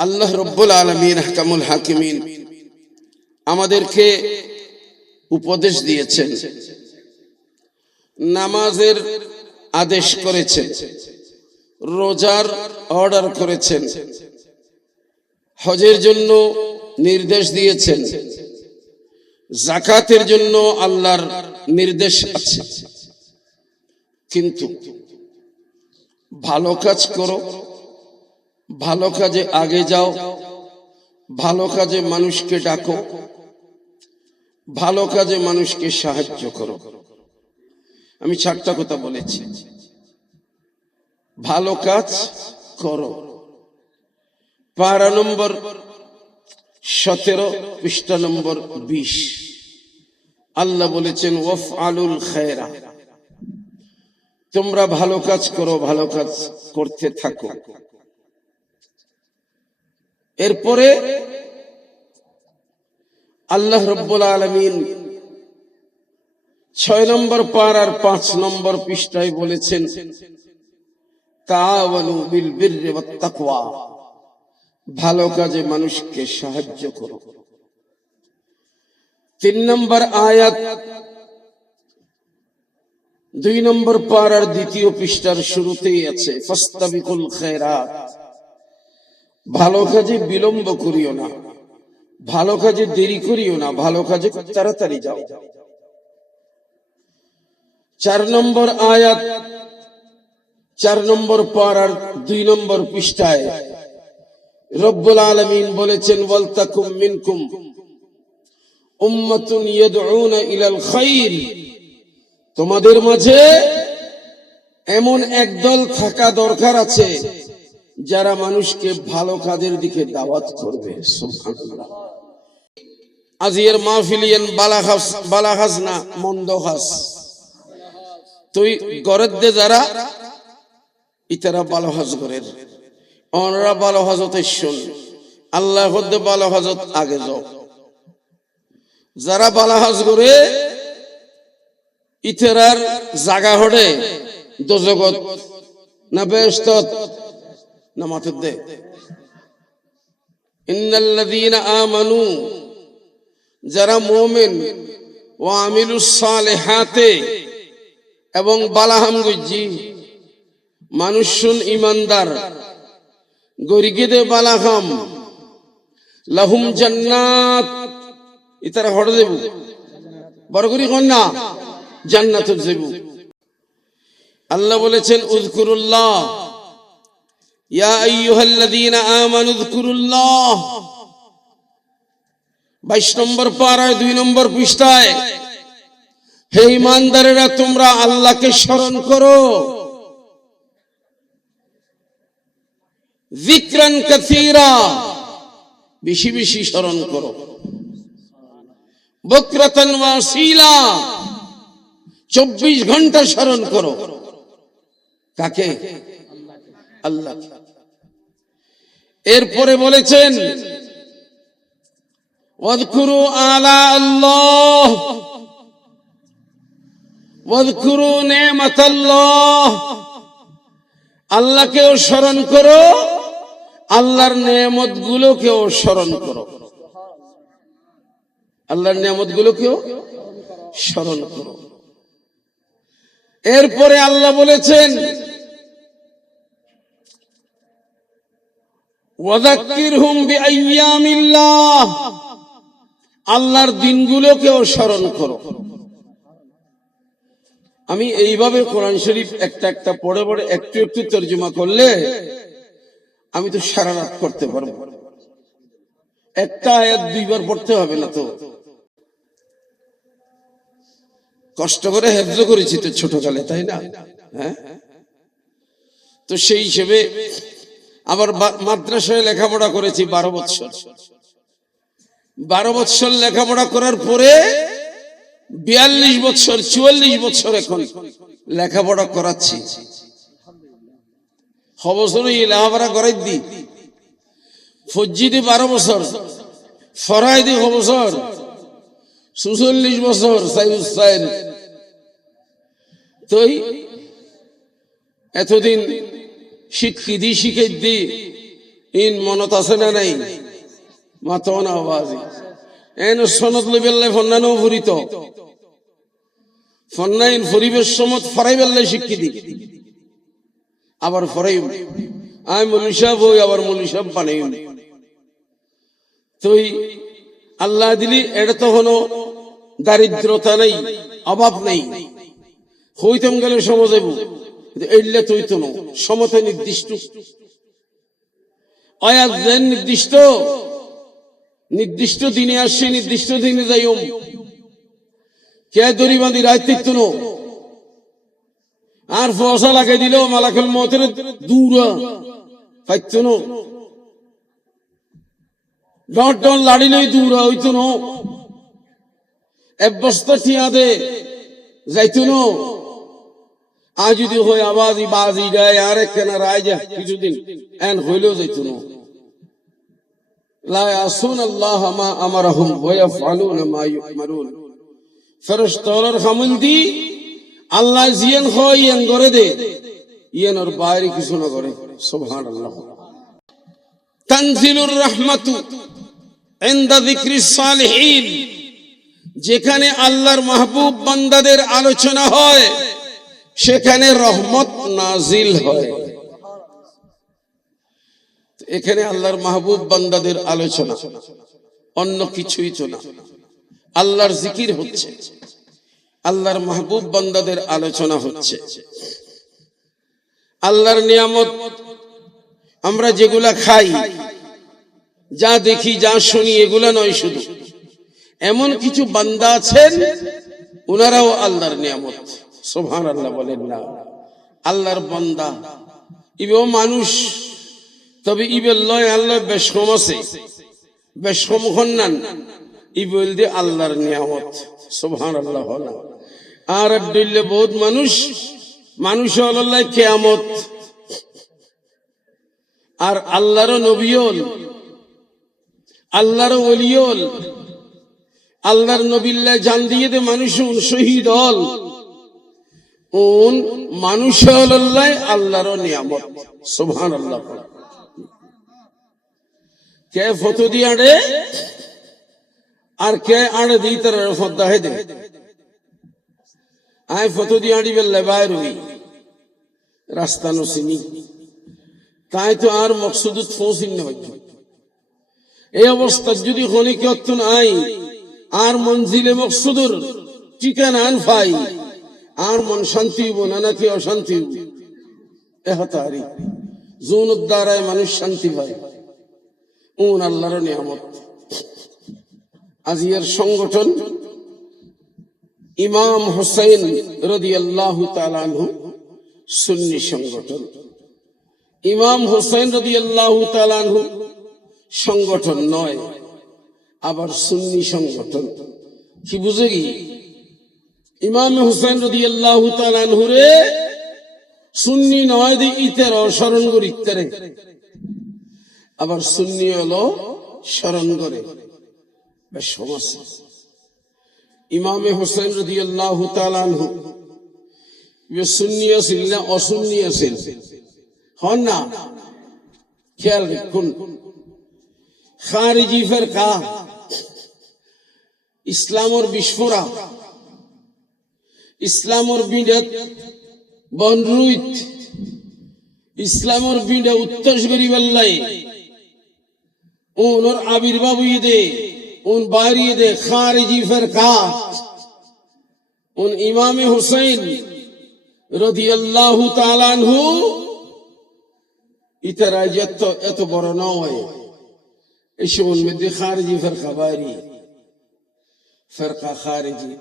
আল্লাহ রব্বুল আলামিন আহকামুল হাকিমিন আমাদেরকে উপদেশ দিয়েছেন, নামাজের আদেশ করেছেন, রোজার অর্ডার করেছেন, হজের জন্য নির্দেশ দিয়েছেন, যাকাতের জন্য আল্লাহর নির্দেশ আছে। কিন্তু ভালো কাজ করো, ভালো কাজে আগে যাও, ভালো কাজে মানুষকে ডাকো, ভালো কাজে মানুষকে সাহায্য করো। আমি 4টা কথা বলেছি। ভালো কাজ করো। পারা নম্বর 17, পৃষ্ঠা নম্বর 20। আল্লাহ বলেছেন ওয়াফআলুল খায়রা, তোমরা ভালো কাজ করো, ভালো কাজ করতে থাকো। এরপরে আল্লাহ রব্বুল আলামিন 6 নম্বর পারার 5 নম্বর পৃষ্ঠায় বলেছেন তাআওয়ানু বিল বিররি ওয়াত তাকওয়া, ভালো কাজে মানুষকে সাহায্য করো। 3 নম্বর আয়াত 2 নম্বর পারার 2য় পৃষ্ঠার শুরুতেই আছে ফাস্তাবিকুল খায়রাত, ভালো কাজে বিলম্ব করিও না, ভালো কাজে দেরি করিও না, ভালো কাজে খুব তাড়াতাড়ি যাও। 4 নম্বর আয়াত 4 নম্বর পারার 2 নম্বর পৃষ্ঠায় রব্বুল আলামিন বলেছেন ওয়ালতাকুম মিনকুম উম্মাতুন ইয়াদউনা ইলাল খায়র, তোমাদের মাঝে এমন একদল থাকা দরকার আছে যারা মানুষকে ভালো কাজের দিকে দাওয়াত করবে। সুবহানাল্লাহ। আজির মাহফিলিয়ান বালাহাস না মন্দহাস, তুই গরের দে যারা ইতারা ভালো হজ করেন, ওনারা ভালো হজতে শুন, আল্লাহ হদ্দে ভালো হজত আগে যাও। যারা ভালো হজ করে ইতারার জাগা হড়ে দোজগত না বেহেশতত না মাথুর দে। ইন্নাল্লাযীনা আমানু, যারা মুমিন, ওয়া আমিলুস সালিহাতে, এবং বালাহাম গুজি মানুষুন ইমানদার গরিগেদে বালাহাম, লাহুম জান্নাত, ইতারা হড় দেবু বড় করি কন্যা জান্নাত দেবু। আল্লাহ বলেছেন উযকুরুল্লাহ ইয়া আইয়ুহাল্লাযীনা আমানু উযকুরুল্লাহ। 22 নম্বর পারায় 2 নম্বর পৃষ্ঠায়, হে ঈমানদারেরা তোমরা আল্লাহকে স্মরণ করো, যিকরান কাসীরা, বেশি বেশি স্মরণ করো, বুকরাতান ওয়া আসীলা, 24 ঘন্টা স্মরণ করো। কাকে? আল্লাহ। এরপরে বলেছেন ওয়াযকুরু আলা আল্লাহ ওয়াযকুরু নি'মাতাল্লাহ, আল্লাহকেও স্মরণ করো, আল্লাহর নেয়ামতগুলোকেও স্মরণ করো, আল্লাহর নেয়ামতগুলোকেও স্মরণ করো। এরপরে আল্লাহ বলেছেন ওয়াযাক্কিরহুম বিআইয়ামিল্লাহ, আল্লাহর দিনগুলোকেও স্মরণ করো। আমি এইভাবে কোরআন শরীফ একটা একটা পড়ে পড়ে একটু একটু তরজমা করলে আমি তো সারা রাত করতে পারবো। একটা আয়াত 2 বার পড়তে হবে না তো, কষ্ট করে হেফজ করেছি তো ছোটকালে, তাই না? হ্যাঁ, তো সেই হিসেবে আবার মাদ্রাসায় লেখাপড়া করেছি 12 বছর। 12 বছর লেখাপড়া করার পরে 42 বছর 44 বছর এখন লেখাপড়া করাচ্ছি। অবসরই লেখাপড়া করাই দি, ফজ্জিদি 12 বছর, ফরাইদি বছর, 46 বছর সাইউসাইন। তো এতদিন শিক্ষিত শিখাই দি ইন মনত আছে না নাই মাতন আওয়াজ এন সনদ লইবেল্লাই ফন্নানো ফুরিত ফন্নাইন পরিবেশ সমত ফরাই বেল্লাই শিক্ষিত আবার ফরাই আমি মৌলী সাহেব হই আবার মৌলী সাহেব বানাই তুই আল্লাহ দিলি এটা তো হলো দারিদ্রতা নাই অভাব নাই হইতাম গেলে সমাজ এইলে তুই তো সমতে নির্দিষ্ট নির্দিষ্ট নির্দিষ্ট দিনে আসছে নির্দিষ্ট দিনে যাইম কে দড়ি বাঁধি রাইতিত্ব নো আর ফসা লাগাই দিল মালাকুল মতের দূর পাইত নো ডন লাড়ি লই দূর হইত নো এক বস্তা ঠিয়া দে যাইত নো আজ যদি হয় আবাজি বাজি গায় আর একখানা রায় যা কিছুদিন এন হইলেও যাইত নো লা ইয়াসুন আল্লাহ মা আমারহুম ওয়া ইয়াফআলুনা মা ইউমারুন ফেরেশতার খামল দি আল্লাহ জিয়ান হয় ইয়ান করে দে ইয়ানোর বাইরে কিছু না করে সুবহানাল্লাহ তানজিলুর রাহমাতু ইনদা যিকরিস সালিহিন যেখানে আল্লাহর মাহবুব বান্দাদের আলোচনা হয় সেখানে রহমত নাজিল হয় এখানে আল্লাহর মাহবুব বান্দাদের আলোচনা অন্য কিছুই তো না আল্লাহর জিকির হচ্ছে আল্লাহর মাহবুব বান্দাদের আলোচনা হচ্ছে আল্লাহর নিয়ামত আমরা যেগুলা খাই যা দেখি যা শুনি এগুলা নয় শুধু এমন কিছু বান্দা আছেন ওনারাও আল্লাহর নিয়ামত সুবহানাল্লাহ বলেন না আল্লাহর বান্দা ইবেও মানুষ তবে ইবেল লয় আল্লাহ বেশকম আছে বেশকম হন্নান ইবেল দিয়ে আল্লাহর নিয়ামত সুবহানাল্লাহ হলা আর দিল্লে বহুত মানুষ আল্লাহ কিয়ামত আর আল্লাহর নবীল আল্লাহর ওলিয়ল আল্লাহর নবিল্লাহ জান দিয়ে দে মানুষ শহীদ হল উন মানুষ আল্লাহ আল্লাহর নিয়ামত সুবহানাল্লাহ কে ফটো দিয়ে আড়ে আর কে আড়ে দিই তার ফদ্দা হে দে আয় ফটো দিয়ে আড়ি বেল্লে বাইর হই রাস্তা নসিনি তাই তো আর মকসুদুত পৌঁছিন না এই অবস্থা যদি খনিকত্তুন আই আর মঞ্জিলে মকসুদুর ঠিকানা আন পাই আর মন শান্তি হইব না নাকি অশান্তি হইব এহতারি জুন দ্বারায় মানুষ শান্তি পায় উন আল্লাহর নিয়ামত আজিয়ার সংগঠন ইমাম হুসাইন রাদিয়াল্লাহু তাআলা আনহু সুন্নি সংগঠন ইমাম হুসাইন রাদিয়াল্লাহু তাআলা আনহু সংগঠন নয় আবার সুন্নি সংগঠন কি বুঝে কি ইমাম হুসাইন রাদিয়াল্লাহু তাআলা আনহু রে সুন্নি নয় দি ইতের স্মরণ করি ইতেরে আবার সুন্নি হলো স্মরণ করে বেশ সমস্যা ইমাম হুসাইন রাদিয়াল্লাহু তাআলা আনহু সুন্নি আছিল না অসুন্নি আছিল হন না খেয়াল রাখুন খারিজি ফিরকা ইসলামর বিস্ফোরা ইসলামর বিডত বনরুইত ইসলামর বিডা উত্তর গরিবাল্লাই ওনর আবির্ভাব দে উন বাড়িয়ে দে খারিজি ফিরকা উন ইমাম হুসাইন রাদিয়াল্লাহু তাআলা আনহু ইতারা এত বড় নয় এসবের মধ্যে খারিজি ফিরকা বাড়ি ফিরকা খারিজি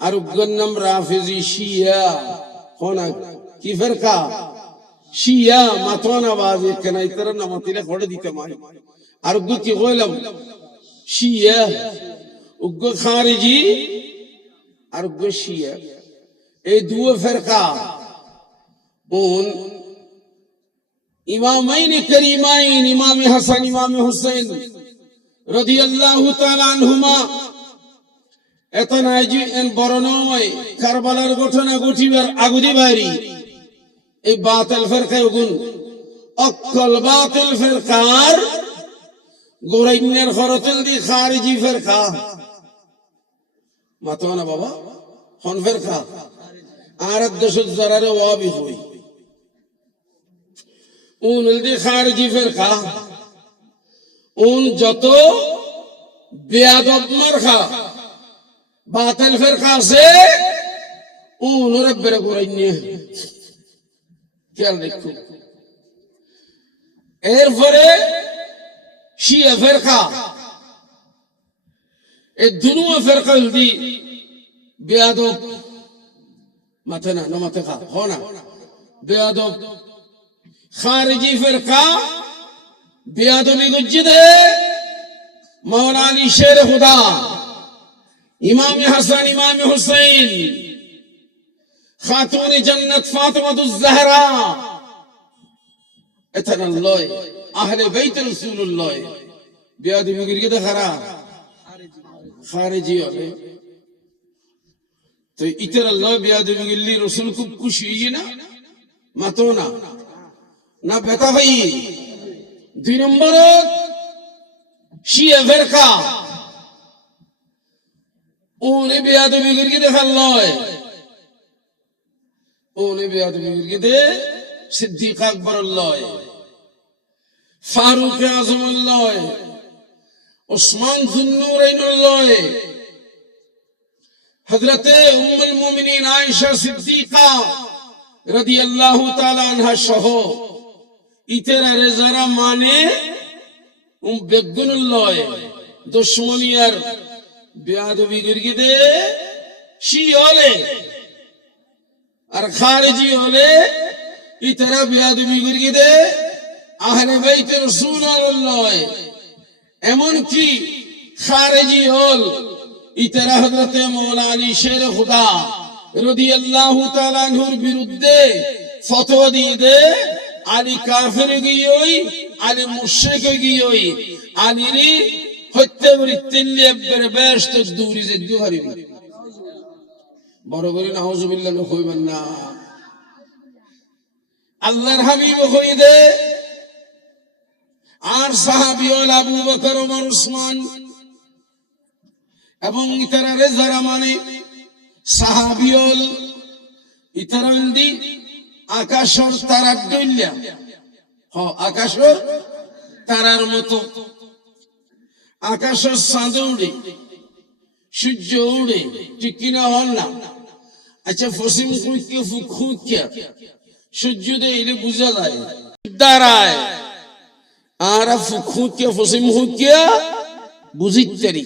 আর গন্নম রাফিজি শিয়া হোনা কি ফিরকা শিয়া মাতওয়ানা বাজে কেন ইতারা নামাতিলে খড়ে দিতে মাই আর গো কি কইলাম শিয়া উগ্র খারিজি আর গো শিয়া এই দুটো ফিরকা উন ইমামাইন করিমাইন ইমাম হাসান ইমাম হুসাইন রাদিয়াল্লাহু তাআলা আনহুমা এতনাজি এন বরণময় কারবালার ঘটনা ঘটিবার আগুদি বাড়ি এই বাতিল ফিরকা গুণ অক্কল বাতিল ফিরকার গোরাইনের খরতেল দি খারিজি ফিরকা মাতো না বাবা হন ফিরকা আর দেশের জরারে ওয়াবি হই উনল দি খারিজি ফিরকা উন যত বেয়াদব মারখা বাতিল ফিরকা আছে উন রব্বের গোরাইনে খেয়াল রাখো এরপরে শিয়া ফিরকা এই দুনুয়া ফিরকা হলদি বেয়াদব মাথে না না মাথে খা হো না বেয়াদব খারিজি ফিরকা বেয়াদবি গজ্জিদে মৌলা আলী শের খুদা ইমাম হাসান ইমাম হুসাইন খাতুন জান্নাত ফাতিমাতুজ জাহরা এতনা লয় আহলে বাইত রাসূলুল্লাহ বেয়াদবি গজ্জিদে খারা খারিজি হবে তো ইতর আল্লাহ বেয়াদবি গল্লি রাসূল খুব খুশি হই না মাতো না না বেটা ভাই দুই নম্বর শিয়া ফিরকা ওনে বেয়াদবি গজ্জিদে খাল্লয় ওনে বেয়াদবি গজ্জিদে সিদ্দিক আকবর লয় ফারুক আজম লয় উসমান যুন্নুরাইন লয় হযরতে উম্মুল মুমিনিন আয়েশা সিদ্দিকা রাদিয়াল্লাহু তাআলা আনহা সহ ইতরারে যারা মানে বেগুন লয় দুশমনিয়ার বেয়াদবি গজ্জিদে শিয়া হলে আর খারিজি হলে ইতরা বেয়াদবি গজ্জিদে আহলে বাইত রাসূলুল্লাহ এমন কি খারিজি হল ইতরা হযরতে মওলা আলী শের খুদা রাদিয়াল্লাহু তাআলা আনহুর বিরুদ্ধে ফতোয়া দিয়ে দে আলী কাফের গিয়ই আলী মুশরিক গিয়ই আলীরি হত্যা করে তিল্লি একবার বেশত দূরি যে দুহারিবি বড় করে নাউজুবিল্লাহ কইবেন না আল্লাহর হাবিব কই দে আর সাহাবী হল আবু বকর ওমর উসমান এবং ইতরারে যারা মানে সাহাবী হল ইতরান্দি আকাশের তারার দইলা হ আকাশের তারার মতো আকাশের চাঁদ উড়ে সূর্য উড়ে ঠিক কিনা হল না আচ্ছা পশ্চিম খুঁজকে খুঁজকে সূর্য দেইলে বুঝা যায় দাঁড়ায় আর খুঁজকে পশ্চিম খুঁজকে বুঝিতারি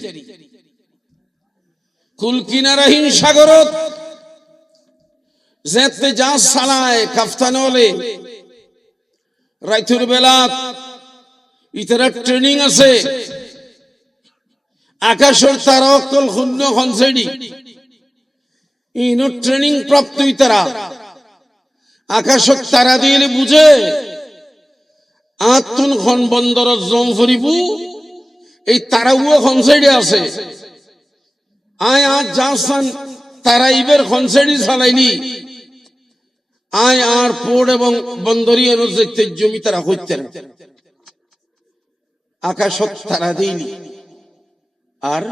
কুল কিনারাহীন সাগরত যেতে জাহাজ চালায় কাফতানলে রাইতুর বেলা ইতারা ট্রেনিং আছে আকাশের তারা অকল শূন্য খনসেডি ইনো ট্রেনিং প্রাপ্ত ইতারা আকাশত তারা দিলে বুঝে আতুন খন বন্দরত জম ফুরিবু এই তারাও খনসেডি আছে আয় আজ জাহাজ তারা ইবের খনসেডি চালাইনি আয় আর পোর্ট এবং বন্দরী দেখতে জমি তারা হইতে আকাশত তারা দিইনি আর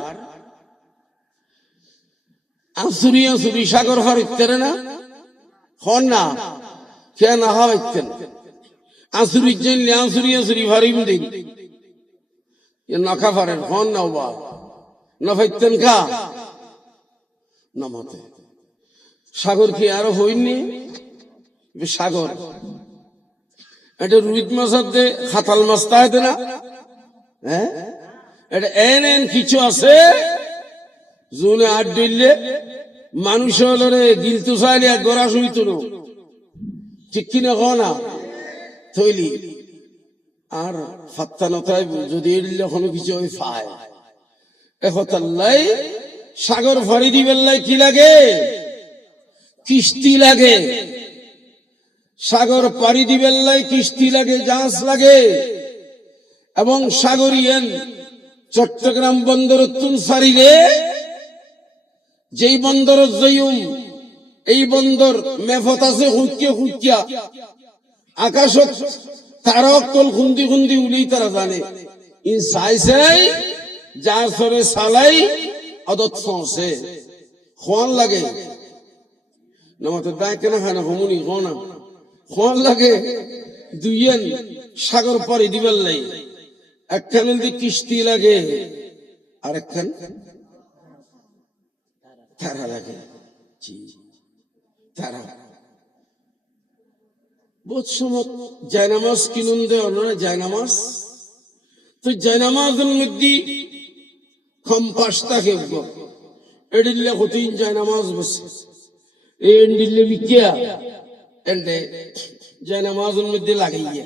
আঁসুরি আঁসুরি সাগর হরিতে না হন না কে না হইতেন আঁসুরি জানলে আঁসুরি আঁসুরি ভারিম দিন নাখা পারেন হন না বা না ফাইতেন কা নামাতে সাগর কি আরো হইনি সাগর এটা রুইত মাছ আছে খাতাল মাছ তাই না হ্যাঁ এটা এন এন কিছু আছে জুনে আট দিলে মানুষ হলে গিলতু চাইলে এক গড়া শুইত ঠিক কিনা হ না থইলি আর ফাত্তা নথায় যদি এড়িলে কোনো কিছু ওই ফায় একতাল্লাই সাগর ফাড়ি দিবেল্লাই কি লাগে কিস্তি লাগে সাগর পাড়ি দিবেল্লাই কিস্তি লাগে জাহাজ লাগে এবং সাগরিয়ান চট্টগ্রাম বন্দর তুন সারিলে যেই বন্দর জয়ুম এই বন্দর মেফত আছে হুকিয়া হুকিয়া আকাশত তারা অকল খুন্দি খুন্দি উলি তারা জানে ইন সাইসাই যার সরে সালাই আদত ফসে খোয়ান লাগে নামাতে দায় কেন খানা হমুনি খোনা খোয়ান লাগে দুইয়েন সাগর পাড়ি দিবার লাই একখান কিস্তি লাগে আর একখান তারা লাগে তারা বহুত সময় জায়নামাজ কিনুন দেওয়া না জায়নামাজ তো জায়নামাজের মধ্যে কম্পাসটা খেলব এডিল্লে কতদিন জায়নামাজ বসে এডিল্লে বিকিয়া এন্ডে জায়নামাজের মধ্যে লাগাইয়া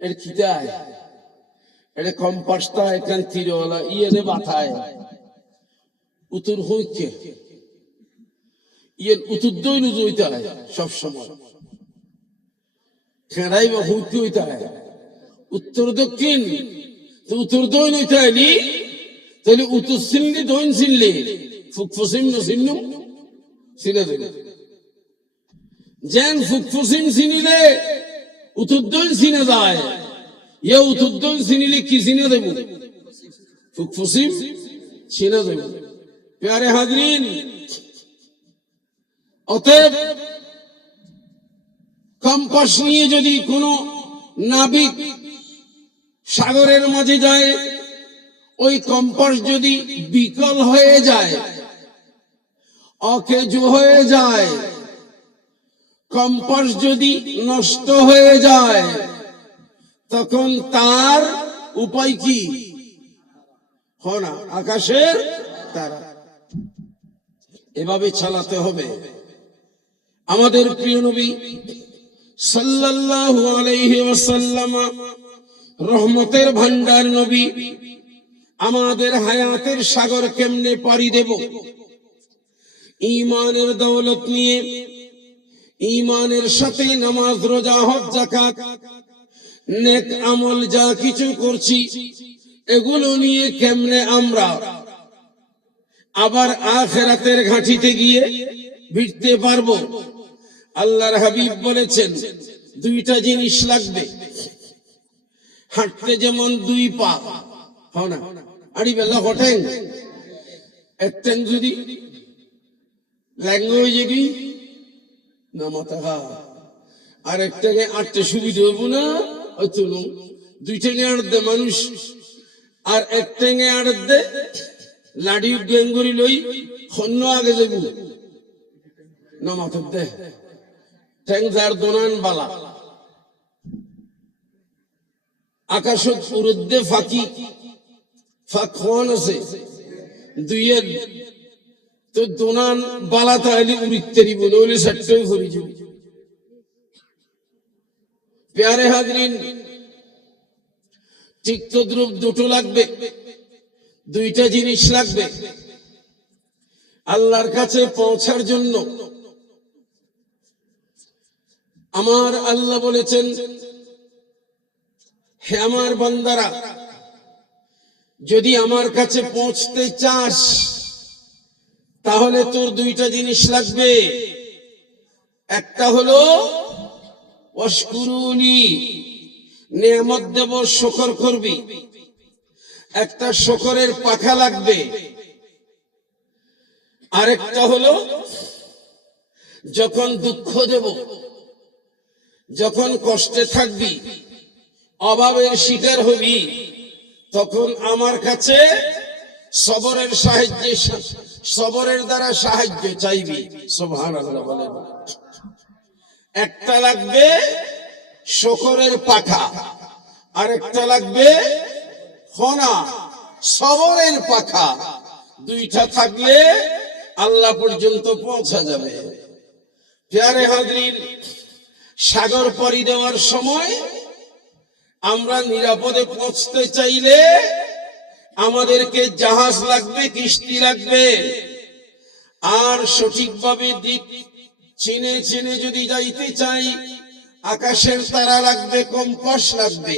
এর খিদায় এটা কম্পাসটা এখান তিরওয়ালা ইয়ে বাথায় উত্তর হইকে ইয়ে উত্তর দইল হইতে হয় সবসময় খেড়াই বা হুইতে হইতে হয় উত্তর দক্ষিণ তো উত্তর দইন হইতে হয়নি তাহলে উত্তর চিনলে দইন চিনলে ফুকফুসিম নচিন্ন চিনে দেবে যেন ফুকফুসিম চিনিলে উত্তর দইন চিনে যায় ইয়ে উত্তর দইন চিনিলে কি চিনে দেব ফুকফুসিম চিনে দেব প্যারে হাজরিন অতএব কম্পাস নিয়ে যদি কোনো নাবিক সাগরের মাঝে যায় ওই কম্পাস যদি বিকল হয়ে যায় অকেজো হয়ে যায় কম্পাস যদি নষ্ট হয়ে যায় তখন তার উপায় কি না আকাশের তারা এভাবে চালাতে হবে আমাদের প্রিয় নবী সাল্লাল্লাহু আলাইহি ওয়াসাল্লাম রহমতের ভান্ডার নবী আমাদের হায়াতের সাগর কেমনে পাড়ি দেব ঈমানের দৌলত নিয়ে ঈমানের সাথে নামাজ রোজা হজ যাকাত নেক আমল যা কিছু করছি এগুলো নিয়ে কেমনে আমরা আবার আখিরাতের ঘাঁটিতে গিয়ে ভিড়তে পারবো আল্লাহর হাবিব বলেছেন দুইটা জিনিস লাগবে হাঁটতে যেমন দুই পা হয় না আড়ি বেলা হটেন একটেন যদি ল্যাঙ্গুয়েজ এগি না মাথা আর একটাকে আটতে সুবিধা হইব না হয়তো দুইটাকে আড়তে মানুষ আর একটাকে আড়তে লাডি বেঙ্গুরি লই অন্য আগে যাইব না মাথার দে ঠ্যাং যার দোনান বালা আকাশত উরুদ্দে ফাঁকি ফাঁক খোয়ান আছে দুইয়ের তো দোনান বালা তাহলে উড়িতে দিব নইলে সাতটাও ভরি যাব প্যারে হাজরিন ঠিক তদ্রুপ দুটো লাগবে দুইটা জিনিস লাগবে আল্লাহর কাছে পৌঁছার জন্য আমার আল্লাহ বলেছেন হে আমার বান্দারা যদি আমার কাছে পৌঁছতে চাস তাহলে তোর দুইটা জিনিস লাগবে একটা হলো ওয়াশকুরুনি নিয়ামত দেব শুকর করবি একটা শুকরের পাখা লাগবে আরেকটা হলো যখন দুঃখ দেব যখন কষ্টে থাকবি অভাবের শিকার হবি তখন আমার কাছে সবরের সাহায্যে সবরের দ্বারা সাহায্য চাইবি সুবহানাল্লাহ বলেন একটা লাগবে শুকরের পাখা আরেকটা লাগবে খনা সবরের পাখা দুইটা থাকলে আল্লাহ পর্যন্ত পৌঁছা যাবে প্যারে হাজরিন সাগর পাড়ি দেওয়ার সময় আমরা নিরাপদে পৌঁছতে চাইলে আমাদেরকে জাহাজ লাগবে কিস্তি লাগবে আর সঠিকভাবে দিক চিনে চিনে যদি যাইতে চাই আকাশের তারা লাগবে কম্পাস লাগবে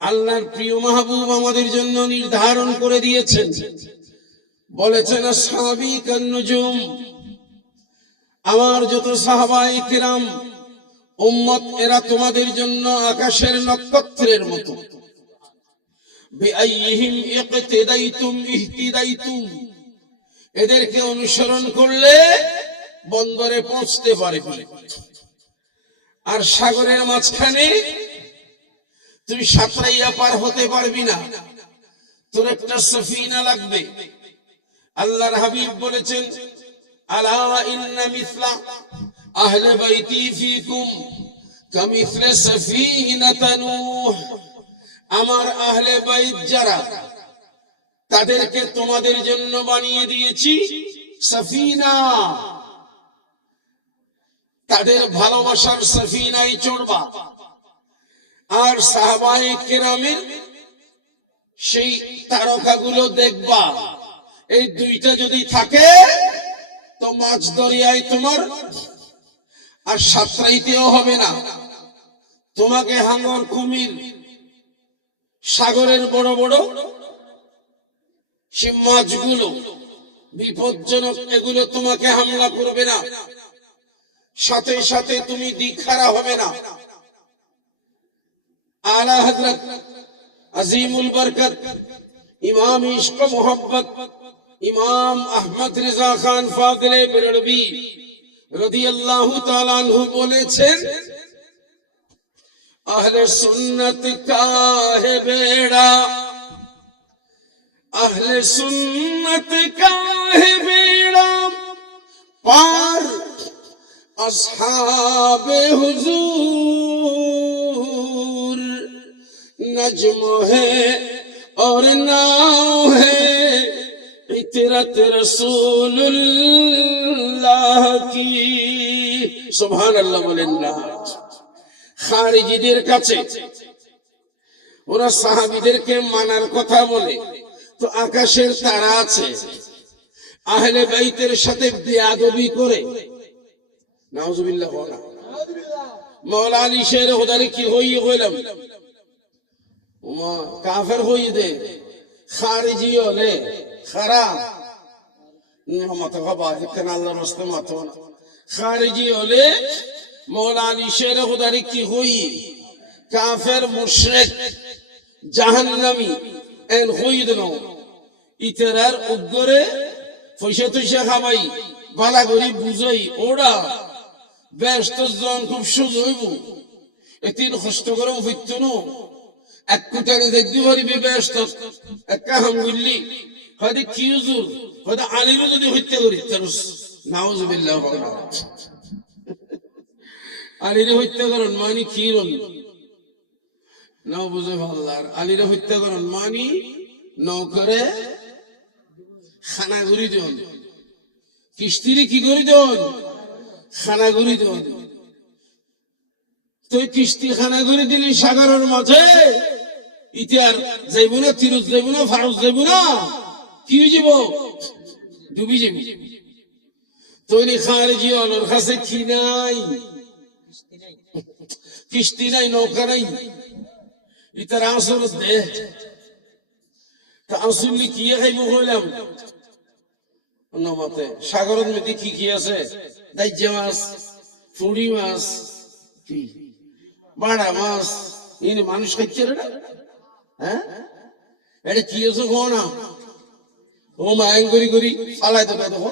আল্লাহর প্রিয় মাহবুব আমাদের জন্য নির্ধারণ করে দিয়েছেন বলেছেন আসহাবিকান নুজুম আমার যত সাহাবায়ে কেরাম উম্মত এরা তোমাদের জন্য আকাশের নক্ষত্রের মতো। বিআইহিম ইকতিদাইতুম ইহতিদাইতুম, এদেরকে অনুসরণ করলে বন্দরে পৌঁছতে পারবে। আর সাগরের মাঝখানে তুমি সাঁতরাইয়া পার হতে পারবি না, তোর একটা সফিনা লাগবে। আল্লাহর হাবিব বলেছেন, আলা ইন্না মিসলা আহলে বাইতি ফিকুম কামিসলি সফিনাত নূহ, আমার আহলে বাইত যারা, তাদেরকে তোমাদের জন্য বানিয়ে দিয়েছি সফিনা, তাদের ভালোবাসার সফিনায় চড়বা। আর সাহাবায়ে কেরামের সেই তারকাগুলো দেখবা। এই দুইটা যদি থাকে তো মাছ দরিয়ায় তোমার আর সাঁতরাইতেও হবে না। তোমাকে হাঙ্গর, কুমির, সাগরের বড় বড় সে মাছগুলো বিপজ্জনক, এগুলো তোমাকে হামলা করবে না, সাথে সাথে তুমি দিখারা হবে না। আলা হযরত আজিমুল বরকত ইমাম ইশক মোহাম্মদ ইমাম আহমদ রিজা খান ফাদলে বেরলভী রাদিয়াল্লাহু তাআলা আনহু বলেছেন, আহলে সুন্নাত কা হে বেড়া, আহলে সুন্নাত কা হে বেড়া পার আসহাবে হুজুর नज्म है और नाव है इतरत रसूलुल्लाह की। সুবহানাল্লাহ বলেন না। খারিজিদের কাছে ওরা সাহাবীদেরকে মানার কথা বলে, তো আকাশের তারা আছে, আহলে বাইতের সাথে বেয়াদবি করে, নাউজুবিল্লাহ। মওলা আলী শের হুদারি কি হই হইলাম কাফের হই দে, খারিজি হলে খারাপ মাথা খাবা যেখানে আল্লাহর রাস্তায় মাথা না। খারিজি হলে মওলা আলী শের হুদারি কি হই কাফের, মুশরিক, জাহান্নামী এন হই দেন। ইতরার উগ্রে পয়সা টয়সা খাবাই, বালা করি বুঝাই, ওরা ব্যস্ত জন খুব সুযোগ হইব, এতিন কষ্ট করে হইতো না। এক কুটারে দেখতে পারিবি ব্যস্ত একটা হামগুল্লি হয়তো কি হুজুর, হয়তো আলীরও যদি হত্যা করি তারুস নাউজুবিল্লাহ। আলীরে হত্যা করেন মানি কি রন নাও বুঝে ভাল্লার, আলীরে হত্যা করেন মানি নৌকরে খানা ঘুরি দেন, কিস্তিরে কি করি দেন খানা ঘুরি দেন। তুই কিস্তি খানা ঘুরি দিলি সাগরের মাঝে, ইতিহার যাইব না, তিরুজ যাইব না, ফারুজ যাইব না, কি হয়ে যাব, ডুবি যাবি। তৈরি খারিজি ওর কাছে কি নাই, কিস্তি নাই, নৌকা নাই, ইতার আসর দে আসলি কি খাইব হইলাম নমাতে। সাগরের মধ্যে কি কি আছে, দাইজা মাছ, ফুড়ি মাছ, কি বাড়া মাছ, ইনি মানুষ খাইছে না। হ্যাঁ এটা কি আছে গো না, ও মায়াং করি করি ফালাই তো দেখো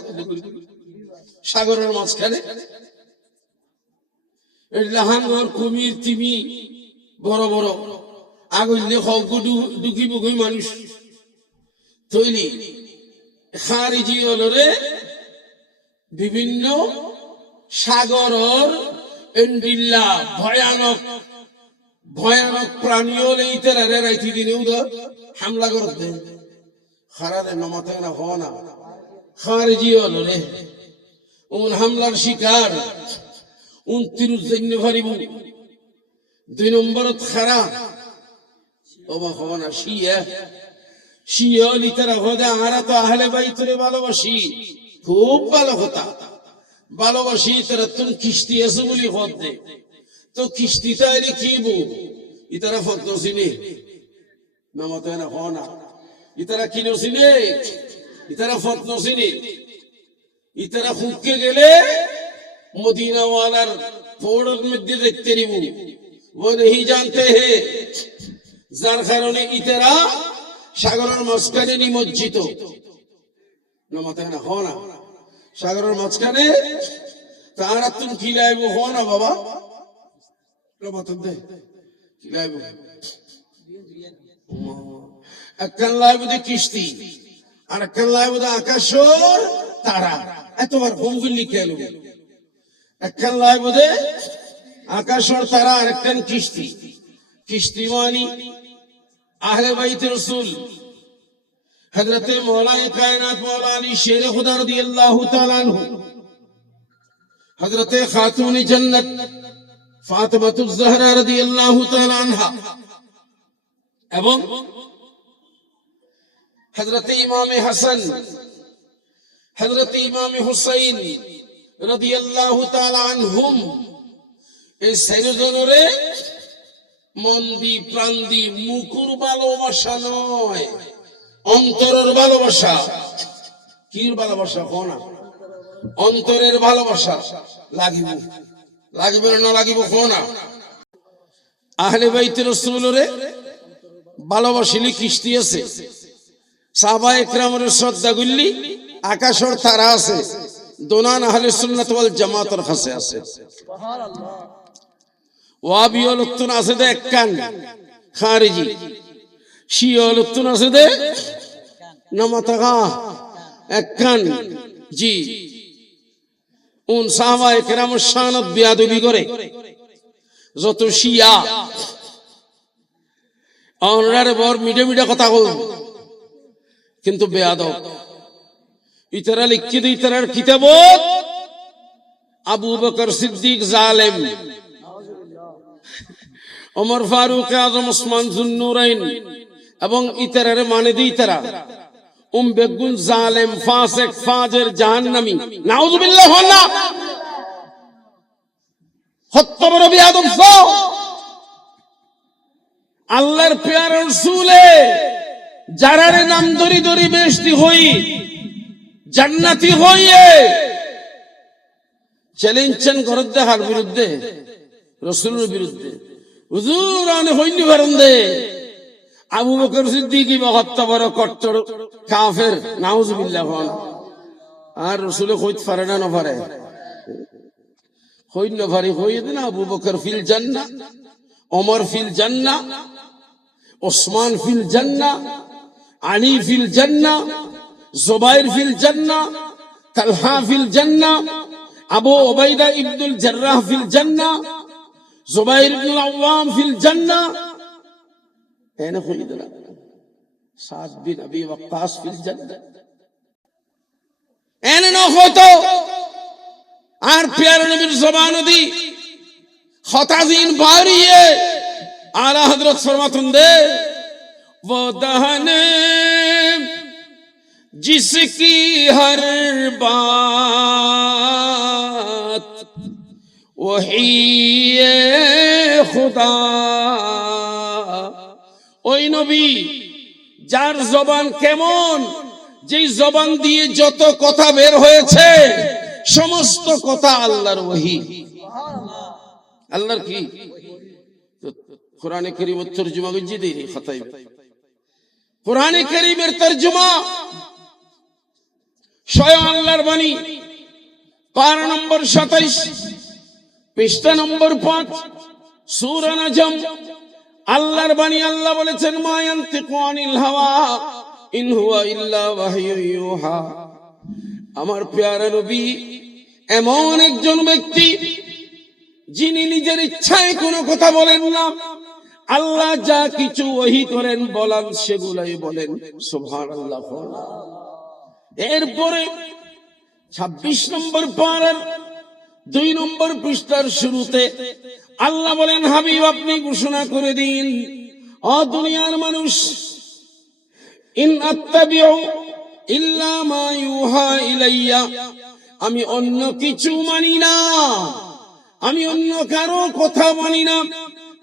সাগরের মাঝখানে। হাঙ্গর, কুমির, তিমি বড় বড় আগলে ডুকি বুকি মানুষ তৈরি। খারিজি হলরে বিভিন্ন সাগরের এন্ডিল্লা ভয়ানক ভয়ানক প্রাণী হলে ইতারা রাইতি দিনেও হামলা করতে খারাদের নমাতে না হওয়া না। খারিজি হলরে উন হামলার শিকার 29 জানুয়ারি 2 নম্বরত খারা ওবা হওয়া না। শিয়া লিতারা হদে আমরা তো আহলে বাইতরে ভালোবাসি, খুব ভালো কথা ভালোবাসি। তারা তুমি কিস্তি আছে বলি হদ দে, তো কিস্তিটা এনে কি বো ইতারা ফত নসিনে নামাতে না হওয়া না। ইতারা কি নসিনে, ইতারা ফত নসিনে। ইতারা ফুটকে গেলে মদিনা ওয়ালার পৌড়ের মধ্যে দেখতে নিব वो नहीं जानते हैं যার কারণে ইতারা সাগরের মাঝখানে নিমজ্জিত না মাথায় না হয় না সাগরের মাঝখানে তারা তুমি খিলাইব হয় না বাবা মাথায় দে খিলাইব একখান লাইব দে কিস্তি আর একখান লাইব দে আকাশর তারা এতবার হোমগুলি লিখে এলো একখান লাইব দে আকাশর তারা আর একখান কিস্তি কিস্তি মানি আহলে বাইত রাসূল হযরত মওলানা কায়নাত মওলা আলী শের খুদা রাদিয়াল্লাহু তাআলা আনহু হযরত খাতুন জান্নাত ফাতিমাতুজ জাহরা রাদিয়াল্লাহু তাআলা আনহা এবং হযরত ইমাম হাসান হযরত ইমাম হুসাইন রাদিয়াল্লাহু তাআলা আনহুম এই চারজনরে মন দি প্রাণ দি মুখের ভালোবাসা নয় অন্তরের ভালোবাসা কির ভালোবাসা কোনা অন্তরের ভালোবাসা লাগিব লাগবে না লাগিব কোনা আহলে বাইত রাসূলরে ভালোবাসিলি কিস্তি আছে সাহাবায়ে কেরামের শ্রদ্ধা গুলি আকাশের তারা আছে দোনান আহলে সুন্নাত ওয়াল জামাতের কাছে আছে সুবহানাল্লাহ ওয়াহাবি লোকজন আছে দে একখান খারিজি শিয়া লোকজন আছে দে নামাতাগা একখান জি উন সাহাবায়ে কেরামের শানত বিয়াদবি করে যত শিয়া অনরারে বর মিডে মিডে কথা কল কিন্তু বেয়াদব ইতারা লিখি দে ইতারার কিতাবত আবু বকর সিদ্দিক জালেম ওমর ফারুক আজম ওসমান যুন্নুরাইন এবং ইতারারে মানে দি ইতারা বেগুন জালেম ফাসিক ফাজির জাহান্নামী নাউযুবিল্লাহ না হত্যা বড় বেয়াদব আল্লাহর প্যারা রাসূলে যারারে নাম ধরি ধরি বেহেশতি হই জান্নাতি হইয়ে চ্যালেঞ্জেন করত দেখার বিরুদ্ধে রাসূলের বিরুদ্ধে হুজুর আনে হইনি বারন্দে আবু বকর সিদ্দিকী হত্যা বড় কট্টর কাফের নাউযুবিল্লাহ আর রাসূলে কইতে পারে না না পারে হইন ভারি হইয়ে না আবু বকর ফিল জান্নাহ ওমর ফিল জান্নাহ ওসমান ফিল জান্নাহ আলী ফিল জান্নাহ জুবাইর ফিল জান্নাহ তালহা ফিল জান্নাহ আবু উবাইদা ইবনুল জাররাহ ফিল জান্নাহ জুবাইর ইবনুল আওয়াম ফিল জান্নাহ এনে কইদরা সাদ বিন আবি ওয়াক্কাস ফিল জান্নাহ এনে ন হতো আর প্যারা নবীর জবান দি খতাজিন বাড়িয়ে আলা হযরত ফরমাতুন দে वो दहन जिसकी हर बात वही खुदा ওই নবী যার জবান কেমন যেই জবান দিয়ে যত কথা বের হয়েছে সমস্ত কথা আল্লাহর ওহী সুবহানাল্লাহ আল্লাহর কি কোরআনে কারীমের তরজমা গঞ্জি দেই খাতাই কোরআনে কারীমের তরজমা স্বয়ং আল্লাহর বাণী পারা নম্বর 27 পৃষ্ঠা নম্বর 5 সূরা নাজম আল্লাহর বাণী আল্লাহ বলেছেন মা ইয়ান্তিকু আনিল হাওয়া ইন হুয়া ইল্লা ওয়াহয়ু ইউহা আমার প্যারা নবী এমন একজন ব্যক্তি যিনি নিজের ইচ্ছায় কোনো কথা বলেন না আল্লাহ যা কিছু ওহী করেন বলেন সেগুলাই বলেন সুবহানাল্লাহ এরপরে 26 নম্বর পারার 2 নম্বর পৃষ্ঠার শুরুতে আল্লাহ বলেন হাবিব আপনি ঘোষণা করে দিন ও দুনিয়ার মানুষ ইন আত্তাবিউ ইল্লা মা ইউহা ইলাইয়া আমি অন্য কিছু মানি না আমি অন্য কারো কথা মানি না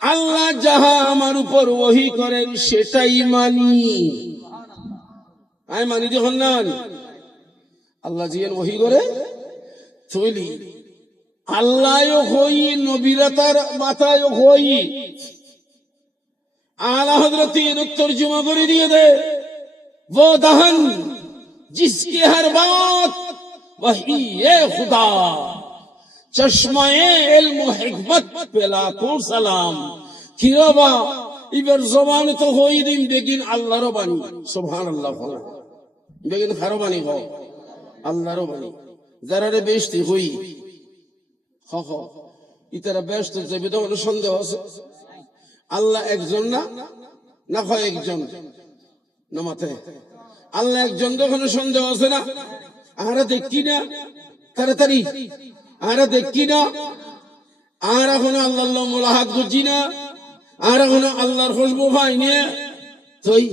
আল্লাহ যাহা আমার উপর ওহী করেন সেটাই মানি আমি মানি যখন না আল্লাহ জিয়ান ওহী করে থইলি আল্লাহও হই, নবীরা তার মাথায়ও হই। आला हजरत तर्जुमा कर दिए दे, वो दहन जिसकी हर बात वही ये खुदा, चश्माए इल्म हिकमत पे लाखों सलाम। खिराबा इबर ज़बान तो हो ही दिन बेगिन अल्लाह रो बानी, सुभान अल्लाह बोला बेगिन खारो बानी हो अल्लाह रो बानी जरा रे बेइज्जती हुई खो खो इतरा बेइज्जत जब तो सन्देह আছে আল্লাহ একজন না না হয় একজন না মাথায় আল্লাহ একজন যখন সন্দেহ আছে না আমরা দেখি না তাড়াতাড়ি আমরা দেখি না আর এখন আল্লাহ মুলাহাত করছি না আর এখন আল্লাহর খুশবু পাই না তুই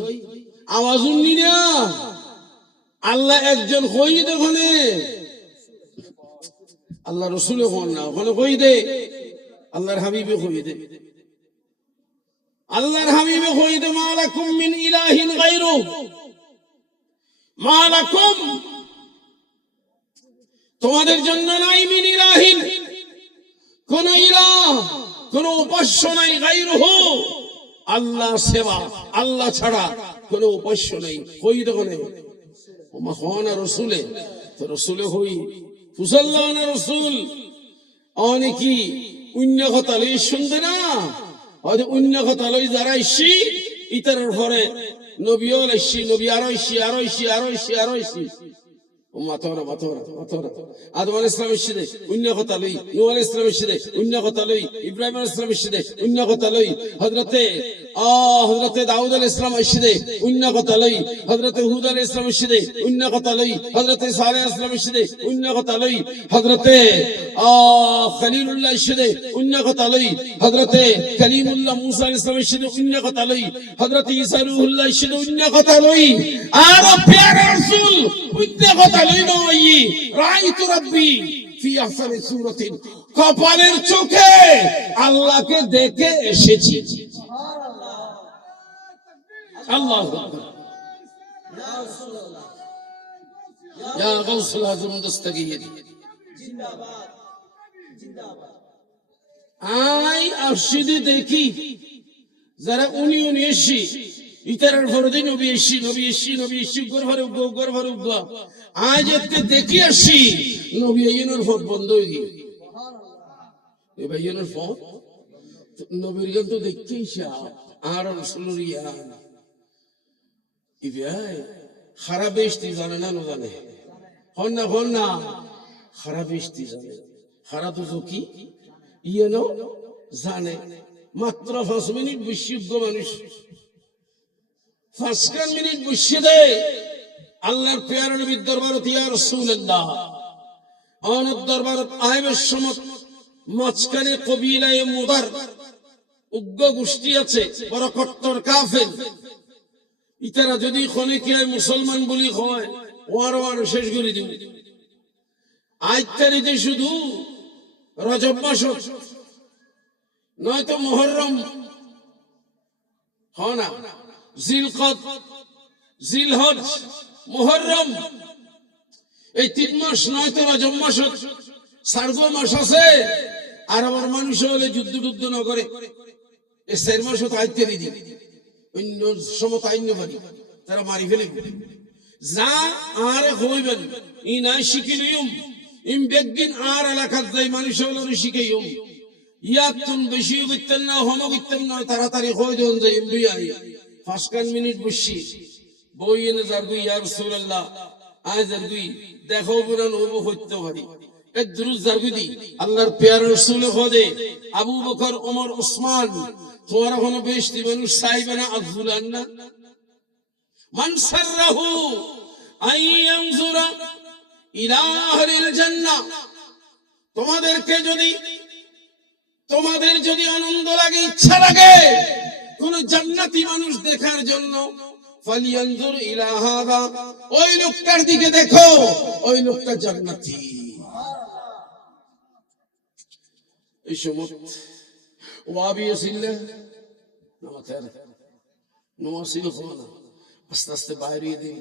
আওয়াজ শুনলি না আল্লাহ একজন কই দেখনে আল্লাহ রাসূলে কোন না ওখানে কই দে আল্লাহর হাবিবে কই দে আল্লাহর হাবিবে কই দে মালাকুম মিন ইলাহিন গায়রু মালাকুম তোমাদের জন্য নাই মিন ইলাহিন কোন ইলাহ কোন উপাস্য নাই গায়রুহু আল্লাহ সেবা আল্লাহ ছাড়া কোন উপাস্য নাই কই দেখনে ওমা খানা রাসূলে তো রাসূলে হই ফুসাল্লানা রাসূল অনেকি অন্য কথা লই শুনতে না হয়তো অন্য কথা লই যারা ইসি ইতারের পরে নবীও লাইছি নবী আরইছি মাতরা আদম আলাইহিস সালাম ইসিদে অন্য কথা লই নূহ আলাইহিস সালাম ইসিদে অন্য কথা লই ইব্রাহিম আলাইহিস সালাম ইসিদে অন্য কথা লই হযরতে দাউদ আলাইহিস সালাম ইসিদে অন্য কথা লই হযরতে হুদ আলাইহিস সালাম ইসিদে অন্য কথা লই হযরতে সালেহ আলাইহিস সালাম ইসিদে অন্য কথা লই হযরতে খলিলুল্লাহ ইসিদে অন্য কথা লই হযরতে কালিমুল্লাহ মুসা আলাইহিস সালাম ইসিদে অন্য কথা লই হযরতে ঈসা রূহুল্লাহ ইসিদে অন্য কথা লই আর প্যারা রাসূল অন্য কথা লই নই রাইতু রাব্বি ফি আহসানি সূরাতিন কপালের চোখে আল্লাহকে দেখে এসেছি আল্লাহু আকবার ইয়া রাসূলুল্লাহ ইয়া গাউসুল আযম দস্তগীর জিন্দাবাদ জিন্দাবাদ আই আরশিদি দেখি যারা উনি এসি ইতারের ফরদে নবী এসি গরভরে উগা আজ এতে দেখি আসি নবী আইনের ফট বন্ধ হয়ে গিয়ে এ ভাইয়ের ফট নবীর গান তো দেখতেই আর রাসূলুর ইয়ান ইভাই খারাপ বেশতি জানে না জানে হন না খারাপ বেশতি জানে খারাপ তো কি ইয়ানো জানে মাত্র 5 মিনিট বিশুদ্ধ মানুষ 5 মিনিট বসে দে আল্লাহর প্যারা নবীর দরবারত ইয়া রাসূলুল্লাহ আনার দরবারত আইবের সমত মাঝখানে কবিলায়ে মুদার উগ্র গোষ্ঠী আছে বড় কট্টর কাফের ইতারা যদি খনিকে মুসলমান বলি হয় ওয়ার শেষ করে দিব আজ তারিখে শুধু রজব মাস নয়তো মুহররম হয় না জিলকদ জিলহজ মুহররম এই 3 মাস নয়তো রজব মাস সারগো মাস আছে আর আমার মানুষ হলে যুদ্ধ না করে এই 4 মাস তো আইতে দি অন্য সমত আইন পারি তারা মারি ফেলে যা আর হইবেন ই না শিখিলিম ইম বেগিন আর এলাকার যাই মানুষ হলে শিখাইম ইয়াতুন বেশি করতেন না হম করতেন না তাড়াতাড়ি হয়ে দেন যাই ইম দুই আই 5 মিনিট বসি বইয়েনে জারগুই ইয়া রাসূলুল্লাহ আজ জারগুই দেখো পুরান ওবো হইতে পারি এক দুরুদ জারগুই দি আল্লাহর প্যারা রাসূল খোদে আবু বকর ওমর ওসমান তোরা কোন বেশতি মানুষ চাইবে না আযুলান না মান সাররাহু আইয়ানজুরা ইলা আহলিল জান্নাহ তোমাদের যদি আনন্দ লাগে ইচ্ছা লাগে কোন জান্নাতি মানুষ দেখার জন্য ফালিয়ানজুর ইলা হাদা ওই লোকটার দিকে দেখো ওই লোকটা জান্নাতি এই সময় ওয়াবি আসিল্লা নামাতের নওয়াসিল খোনা আস্তে আস্তে বাইরে দিন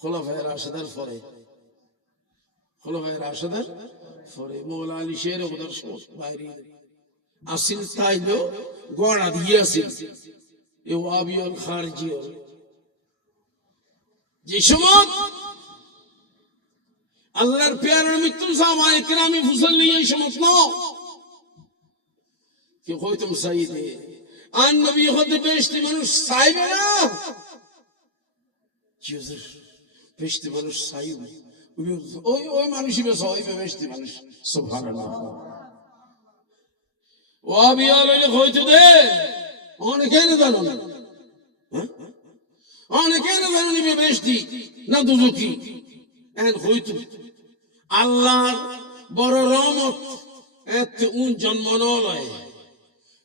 খোলাফায়ে রাশিদার পরে মৌলা আলী শের ওদের বাইরে আসিল তাইলো গড়া দিয়ে আসিল এ ওয়াবিয়ল খারজিয়ল যে সময় আল্লাহর পেয়ারের মৃত্যু সাহাবায়ে কেরামি ফুসল নিয়ে এই সমস্ত কি কইতুম সাইদে আন নবী হতে বেশটি মানুষ চাইবে না জিউজুর বেশটি মানুষ চাইবে ওই ওই মানুষই বেশ ওই বেশটি মানুষ সুবহানাল্লাহ ওয়াবিয়াল হইতে দে অনেকে না জানো না অনেকে না জানো নিবে বেশটি না দুজকি এখন হইতো আল্লাহর বড় রহমত এত উন জন্ম নয়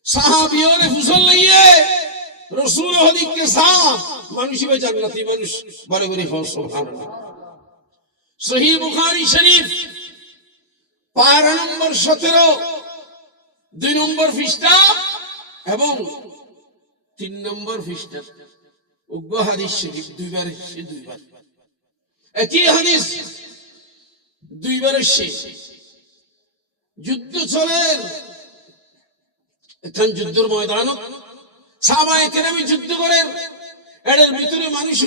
সাহাবিয়রে ফুসল লইয়ে রাসূল হদিকে সাহ মানুষই বে জান্নাতি মানুষ বড় বড় হয় সুবহানাল্লাহ সহিহ বুখারী শরীফ পারা নম্বর 17 2 নম্বর পৃষ্ঠা এবং 3 নম্বর পৃষ্ঠা উগ্র হাদিস শরীফ দুইবার একই হাদিস দুইবার এসে যুদ্ধ চলে এখন যুদ্ধের ময়দান সাহাবায়ে কেরাম যুদ্ধ করেন এর ভিতরে মানুষ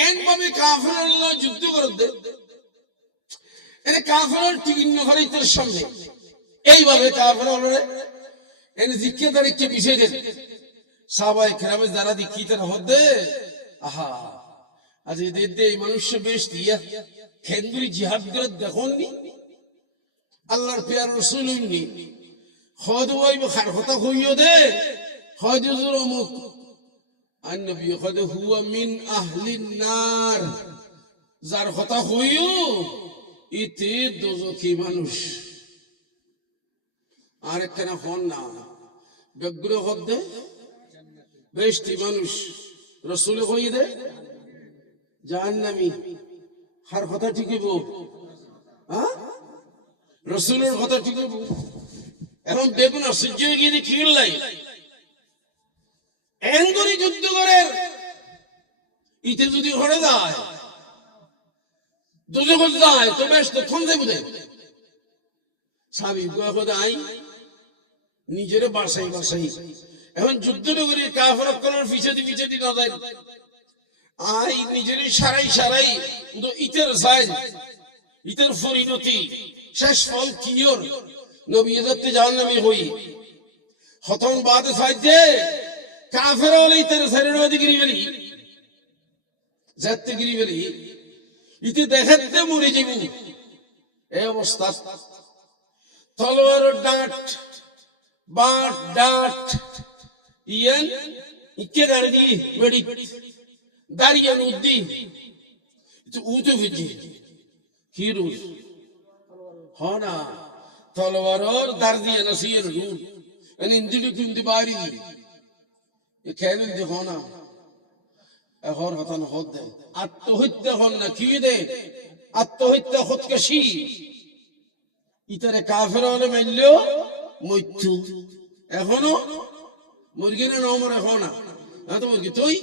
এন ভাবে কাফেররা যুদ্ধ করতে এর কাফেররা টিকিন্ন খরিতের সামনে এইভাবে কাফেররা এন জিজ্ঞাসারে কি বিষয় দেন সাহাবায়ে কেরাম যারা দেখি তারা হদে আহা আজ এই মানুষ বেশ দিয়া খেন্দুরি জিহাদ করে দেখুননি আল্লাহর পেয়ার রাসূল হইনি খোদ ওই খার কথা কইও দে খোদ জুর মুক আন নবী খোদ হুয়া মিন আহলিন নার যার কথা কইও ইতে দোজখী মানুষ আর একখানা ফোন না বেগুলো খোদ দে বেশটি মানুষ রাসূল কই দে জাহান্নামী হার কথা ঠিকই বল হ্যাঁ রাসূলের কথা ঠিকই বল এখন বেগুন সহ্য গিয়ে কি লাই এঙ্গরি যুদ্ধ করে ইতে যদি ঘরে যায় দুজক যায় তো বেশ তো থম যাইব দে সাবি কথা আই নিজের বাসাই এখন যুদ্ধ করে কাফেরত করার পিছাদি না যায় আই নিজের সারাই তো ইতের যায় ইতের পরিণতি শেষ ফল কিয়র নবী ইজ্জতে জাহান্নামী হই খতম বাদ সাইদে কাফের হলে ইতের শরীর ওদি গিরি বলি জাতে গিরি বলি ইতে দেখাতে মরে যাইব এই অবস্থা তলোয়ার ডাট ইয়ান ইকে দাঁড়ি বেড়ি দাঁড়িয়ে উদ্দি উঠে ফিজি হিরুজ হনা তলোয়ার দাঁড় দিয়ে নসিয়ের রুল ইন্দিলি কুন্দি বাড়ি এ খেলেন যে হনা এখন হতান হত দে আত্মহত্যা হন না কি দে আত্মহত্যা খোদকাশি ইতারে কাফের হলে মানলেও মৃত্যু এখনো মুরগি না নমর এখন না তো মুরগি তুই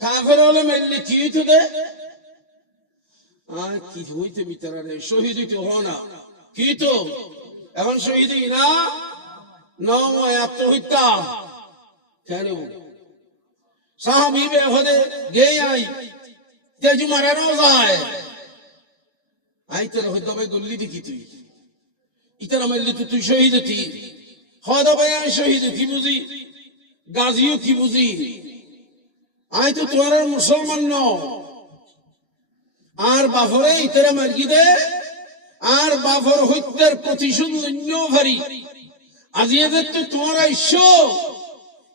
কাফের হলে মানলে কি হইতো দে কি হইতে মিতারে শহীদ হইতে হ না কি তো এখন শহীদ না নয় আত্মহত্যা কেন সাহাবী বে হদে গে আই তেজু মারানো যায় আই তোর হইতো বে গুল্লি দেখি তুই ইতার মারলে তো তুই শহীদ হতি হদ ভাই আমি শহীদ কি বুঝি গাজিও কি বুঝি আই তো তোর মুসলমান ন আর বাফরে ইতারা মার্গি দে আর বাফর হত্যার প্রতিশোধ লইন্য ভারি আজিয়াদের তো তোমার আইস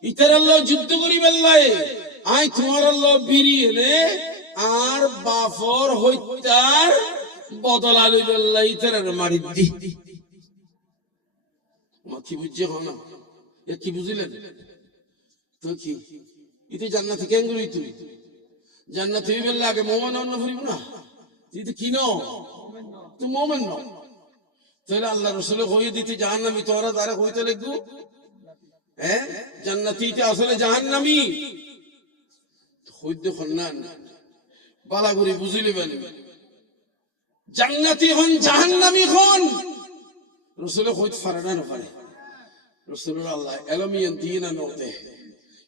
ইতার আল্লাহ যুদ্ধ করি বেল্লাই আই তোমার আল্লাহ বিরিয়ে নে আর বাফর হত্যার বদলা লই বেল্লাই ইতার মারি দি কি বুঝছে না এ কি বুঝিলেন তো কি ইতে জান্নাতে কেন গই তুই জান্নাত হই বেল্লা আগে মোমেন অন্য ফুরিব না তুই তো কি ন তুই মোমেন ন তাহলে আল্লাহ রাসূল কই দিতে জাহান্নামী তোরা যারা কইতে লাগবো হ্যাঁ জান্নাতীতে আসলে জাহান্নামী হইতে খন্নান বালা করে বুঝিলেবেন জান্নাতি হন জাহান্নামী হন, রসুল কইতে পারে না নপারে। রসুল্লাহ আল্লাহ এলমিয়ান দিয়ে না নতে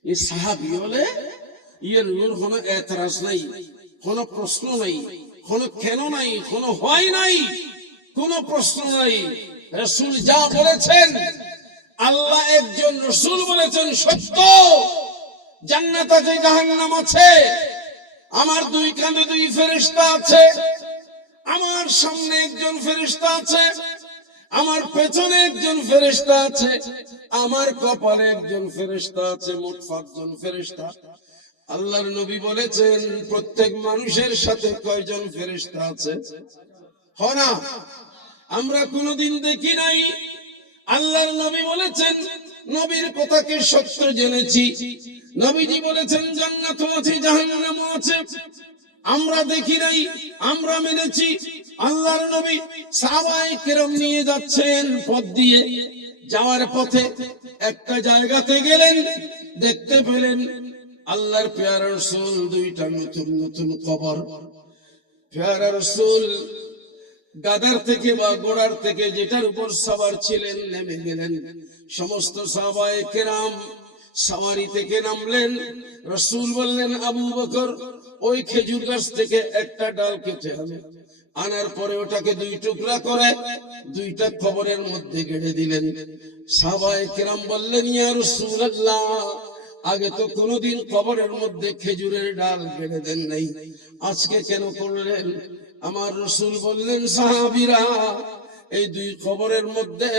এই সাহাবি হলে ইয়ের কোনো এতরাজ নাই, কোনো প্রশ্ন নাই, কোনো কেন নাই, কোনো হয় নাই, কোনো প্রশ্ন নাই। রসুল যা বলেছেন, আল্লাহ একজন, রসুল বলেছেন সত্য। জান্নাত আছে, জাহান্নাম আছে, আমার দুই কাঁধে দুই ফেরেশতা আছে, আমার সামনে একজন ফেরেশতা আছে, আমার পেছনে একজন ফেরেশতা আছে, আমার কপালে একজন ফেরেশতা আছে, মোট 5 জন ফেরেশতা। আল্লাহর নবী বলেছেন প্রত্যেক মানুষের সাথে কয়জন ফেরেশতা আছে? হয় না? আমরা কোনোদিন দেখি নাই। আল্লাহর নবী বলেছেন, নবীর কথাকে সত্য জেনেছি। নবীজি বলেছেন জান্নাত আছে, জাহান্নাম আছে, আমরা দেখি নাই, আমরা মেনেছি। আল্লাহর নবী সাহাবায়ে কেরাম নিয়ে যাচ্ছেন পথ দিয়ে, যাওয়ার পথে একটা জায়গাতে গেলেন, দেখতে পেলেন আল্লাহর পেয়ারা রাসূল দুইটা নতুন নতুন কবর। পেয়ারা রাসূল গাদার থেকে বা ঘোড়ার থেকে যেটার উপর সওয়ার ছিলেন নেমে গেলেন। সমস্ত সাহাবায়ে কেরাম সাওয়ারি থেকে নামলেন। রাসূল বললেন, আবু বকর ওই খেজুর গাছ থেকে একটা ডাল কেটে আনে, আনার পরে ওটাকে 2 টুকরা করে 2টা কবরের মধ্যে গেড়ে দিলেন। সাহাবায়ে কেরাম বললেন, ইয়া রাসূলুল্লাহ, আগে তো কোনোদিন কবরের মধ্যে খেজুরের ডাল গেড়ে দেন নাই, আজকে কেন করলেন? আমার রাসূল বললেন, সাহাবীরা, এই 2 কবরের মধ্যে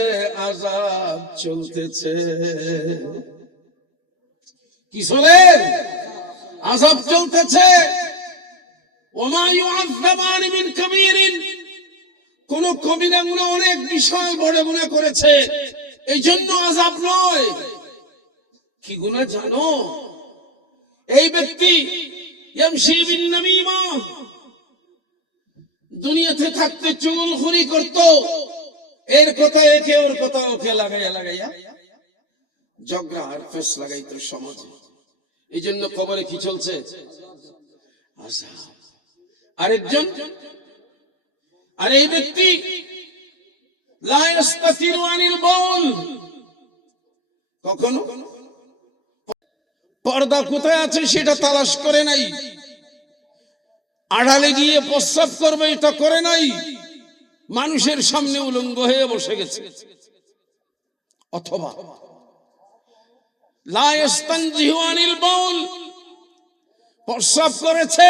আযাব চলতেছে। কি চলে? আযাব চলতেছে। ওমা ইউআযাবানি মিন কাবীরিন, কোন কবিরা গুনাহ অনেক বিশাল বড় গুনাহ করেছে, এই জন্য আযাব নয়। কি গুনাহ জানো? এই ব্যক্তি ইয়ামশি বিন নামিমা, দুনিয়াতে থাকতে চুগলখড়ি করত, এর কথা একে ওর কথা ওকে লাগাইয়া লাগাইয়া ঝগড়া আর ফেস লাগাইতো সমাজে। এই জন্য কবরে কি চলছে? আযাব। আরেকজন, আর এই ব্যক্তি লা ইস্তাতিরু আনিল বাউল, কখনো পর্দা কোথায় আছে সেটা তালাশ করে নাই, আড়ালে গিয়ে প্রস্রাব করবে এটা করে নাই, মানুষের সামনে উলঙ্গ হয়ে বসে গেছে। অথবা লা ইস্তানজিহু আনিল বাউল, প্রস্রাব করেছে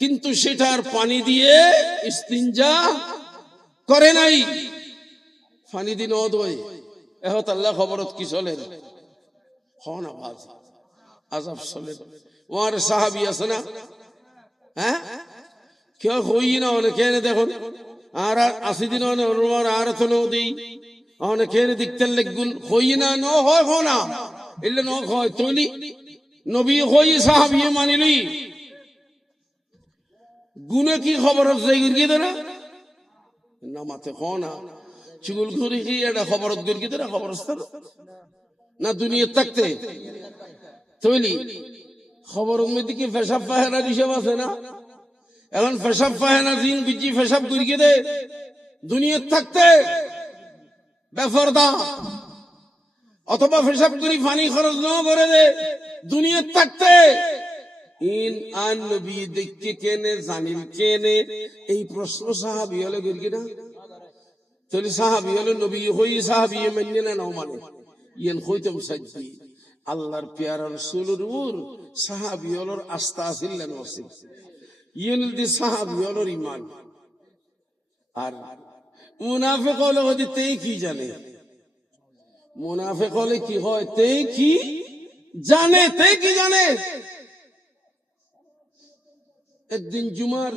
কিন্তু সেটার পানি দিয়ে ইস্তিনজা করে নাই, পানি দিন অদয়। এহত আল্লাহ খবরত কি চলে হন আওয়াজ আযাব চলে। ওর সাহাবী আছে না, হ্যাঁ, কেউ হই না অনেকে দেখুন, আর 80 দিন আর তো নদী অনেকে দেখতে লেগুন হই না ন হয় হো না, এলে ন হয় তৈলি নবী হই সাহাবী মানিলি গুনে কি খবর হচ্ছে গিয়ে দেনা নামাতে হ না, চুগুল ঘুরি কি এটা খবরত গিয়ে দেনা খবরস্থান না দুনিয়া থাকতে তৈলি খবর দিকে পেশাব পায়খানার হিসাব আছে না। এখন পেশাব পায়খানা দিন বিজি পেশাব গিয়ে দে দুনিয়া থাকতে বেফরদা, অথবা পেশাব করি পানি খরচ ন করে দে দুনিয়া থাকতে। ইন আন নবী দেখতে কেনে জানিল কেনে, এই প্রশ্ন সাহাবী হলে গিয়ে না তাহলে সাহাবী হলে নবী হই সাহাবী মানে না নাও মানে ইয়েন হইতাম সাজ্জি আল্লাহর পেয়ারা রাসূলের উপর সাহাবী হলর আস্থা আছিল না নসিব ইয়েন দি সাহাবী হলর ঈমান। আর মুনাফিক হলে হদি তেই কি জানে, মুনাফিক হলে কি হয় তেই কি জানে, তেই কি জানে। একদিন জুমার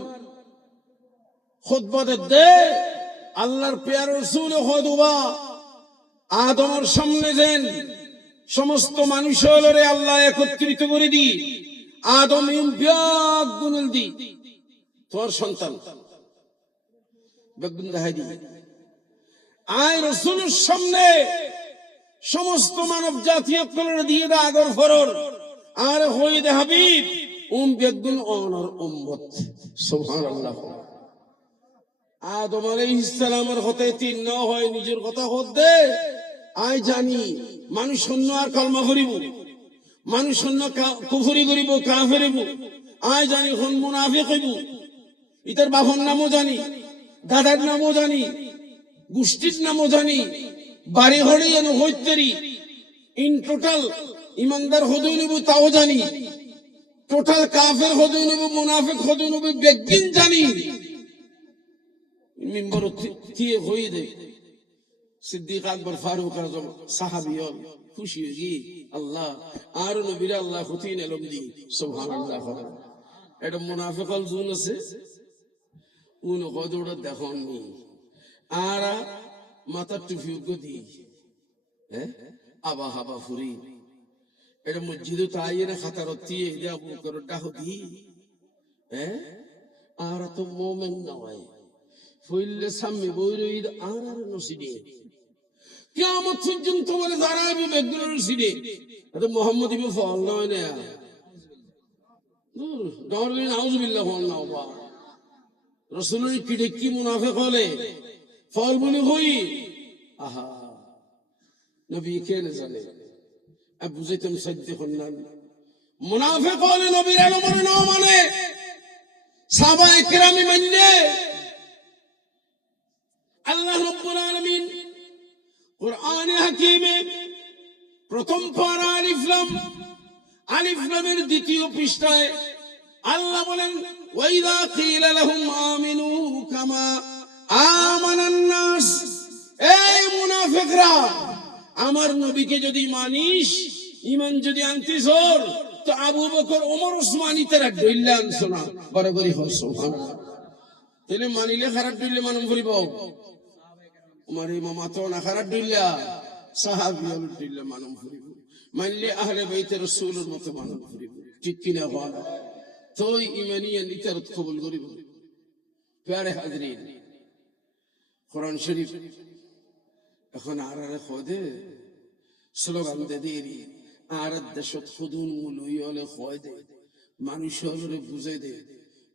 খুতবা দে আল্লাহর পেয়ারা রাসূল খুতবা আদমের সামনে দেন, সমস্ত মানুষ হলরে আল্লাহ একত্রিত করে দি, আদম ব্যাগ গুনল দি তোর সন্তান বেগুন দেখাই দি, আয় রাসূলের সামনে সমস্ত মানব জাতি আপনারা দিয়ে দা আগর ফরর আর হই দে হাবিব বেগুন অনর উম্মত সুবহানাল্লাহ। আদম আলাইহিস সালামের হতে তিন ন হয় নিজের কথা হত দে আই জানি মানুষ শূন্য আর কলমা করিব মানুষ শূন্য কুফরি করিব কাফেরিব আই জানি কোন মুনাফিক হইব ইতার বাপর নামও জানি দাদার নামও জানি গোষ্ঠীর নামও জানি বাড়ি ঘরে যেন হইতেরি ইন টোটাল ইমানদার হদই নেব তাও জানি টোটাল কাফের হদই নেব মুনাফিক হদই নেব বেগিন জানি মিম্বর থিয়ে হই দে সিদ্দিক আকবর ফারুক আজম সাহাবিয়ল খুশি হয়ে গিয়ে আল্লাহ আর নবীরা আল্লাহ খুতিন এলম দি সুবহানাল্লাহ এটা মুনাফিকল জুন আছে উন কদুড় দেখুন নি আর মাথার টুপি গদি হ্যাঁ আবা হাবা ফুরি এটা মসজিদে তাই না খাতারতি এটা আবু বকর ডাহদি হ্যাঁ আর তো মোমেন নয় ফইলে সামনে বইরইদ আর নসিবে কিয়ামত পর্যন্ত বলে দাঁড়াবে বেদুর সিদে এটা মোহাম্মদ ইবনে ফল নয় না দূর দরদিন আউযুবিল্লাহ ফল না বা রাসূলের কিডে কি মুনাফিক হলে ফল বলি হই আহা নবী কেন জানে আবু যাইতাম সাদ্দিকুন না মুনাফিক হলে নবীর আমরে না মানে সাহাবায়ে কিরামি মানে আল্লাহ রাব্বুল আলামিন কুরআনে হাকীমে প্রথম পারা আলিফ লামের দ্বিতীয় পৃষ্ঠায় আল্লাহ বলেন ওয়াইদা কিলা লাহুম আমিনু কামা আমানান নাস এই মুনাফিকরা আমার নবীকে যদি মানিস ঈমান যদি আনতিস তো আবু বকর ওমর ওসমান ইতারা দইল্লা আনছো না বরাবরই হয় সুবহানাল্লাহ তাহলে মানিলে খারাপ দইলে মানুষ করিব উমর ইমাম তো না খারাপ দইল্লা সাহাবীয়ল দইল্লা মানুষ করিব মানলে আহলে বাইতের রাসূলের মত মানুষ করিব ঠিক কি না হয় তোই ঈমানিয়া নিতারত কবুল করিব প্যারে হাজরিন কোরআন শরীফ এখন আর খোদে স্লোগান দে দেরি আর দেশত খুদুন মুলুই হলে খয় দে মানুষ হলে বুঝে দে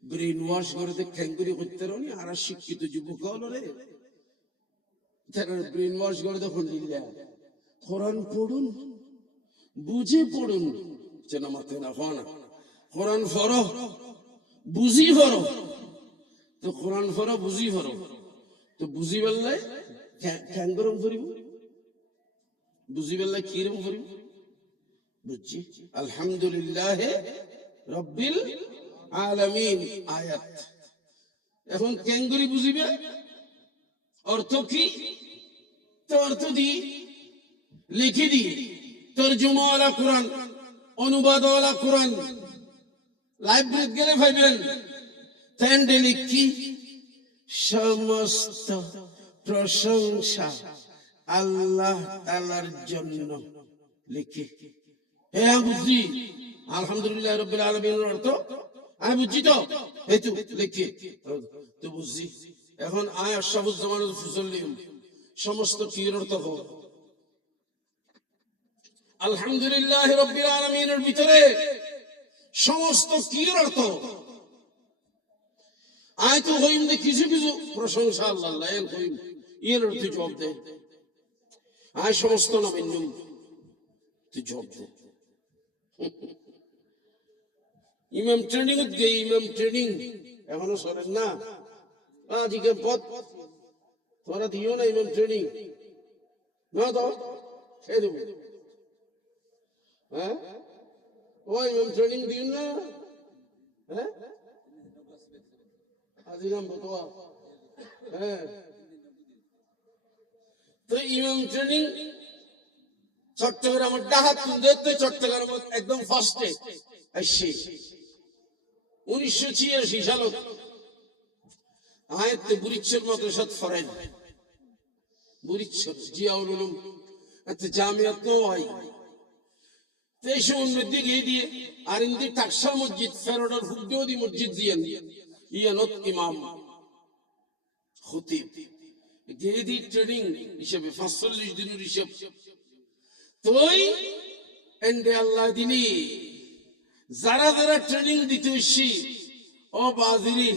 ব্রেন ওয়াশ করে দে খ্যাঙ্গুরি করতে রনি আর শিক্ষিত যুবক হলে তারা ব্রেন ওয়াশ করে দেখুন কোরআন পড়ুন বুঝে পড়ুন যেন মাতে না হয় কোরআন ফরো বুঝি ফরো তো কোরআন ফরো বুঝি ফরো তো বুঝি বললে খ্যাঙ্গরম করিব বুঝি বললে কিরম করিব বুঝছি আলহামদুলিল্লাহ রব্বিল আলামিন আয়াত এখন খ্যাঙ্গরি বুঝিবে অর্থ কি তো অর্থ দি লিখে দি তরজমা ওয়ালা কোরআন অনুবাদ ওয়ালা কোরআন লাইব্রেরিতে গেলে পাইবেন তেন্ডে লিখি সমস্ত প্রশংসা আল্লাহ তাআলার জন্য লিখি হ্যাঁ বুঝছি আলহামদুলিল্লাহ রাব্বিল আলামিনের অর্থ আমি বুঝছি তো এই তো লিখি তো বুঝছি এখন আয় আশরাফুজ জামানুল ফুসল্লিম সমস্ত কি অর্থ হবে আলহামদুলিল্লাহ রাব্বিল আলামিনের ভিতরে সমস্ত কি অর্থ আয় তো হইম দে কিছু কিছু প্রশংসা আল্লাহ এর হইম এর অর্থ জবাব দে আয় সমস্ত নামের নাম তুই জবাব দে ইমাম ট্রেনিং গে ইমাম ট্রেনিং এখনো সরেন না আজকে পথ তোরা দিও না ইমাম ট্রেনিং না তো সেই দেবো হ্যাঁ ও ইমাম ট্রেনিং দিও না হ্যাঁ আজিরাম বতোয়া হ্যাঁ তো ইমাম ট্রেনিং চট্টগ্রামের ডাহাত দেখতে চট্টগ্রাম একদম ফার্স্টে আসছে 1986 সালত আয়াতে বুরিচ্ছর মাদ্রাসাত ফরাইল বুরিচ্ছর জিয়াউল উলুম এতে জামিয়াত নয় তেইশে উন্নতি গিয়ে দিয়ে আর ইন্দি টাকসা মসজিদ ফেরোডার হুদ্দি মসজিদ দিয়েন ইয়ানত ইমাম খতিব গিয়ে দিয়ে ট্রেনিং হিসেবে 45 দিনের হিসাব তোই এন্ডে আল্লাহ দিলি যারা যারা ট্রেনিং দিতে এসছি ও বাজিরি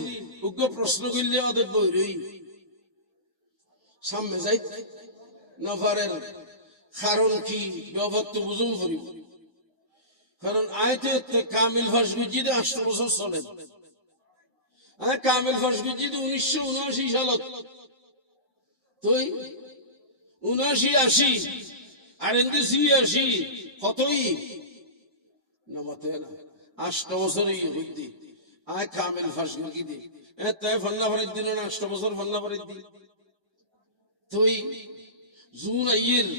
উগ্র প্রশ্ন করলে ওদের বই সামনে যাই নফারের কারণ কি ব্যবহার তো বুঝুন করিব কারণ আয়তে কামিল ফাঁস গুজিতে 8 বছর চলে কামিল ফাঁস গুজিতে 1979 সালত তুই 79-80 আর এনতে 86 কতই না মতে না 8 বছরই বুদ্ধি আয় কামিল ফাঁস গুজি তাই ফান্না ভরের দিন না 8 বছর ফান্না ভরের দিন তুই জুন আইয়ের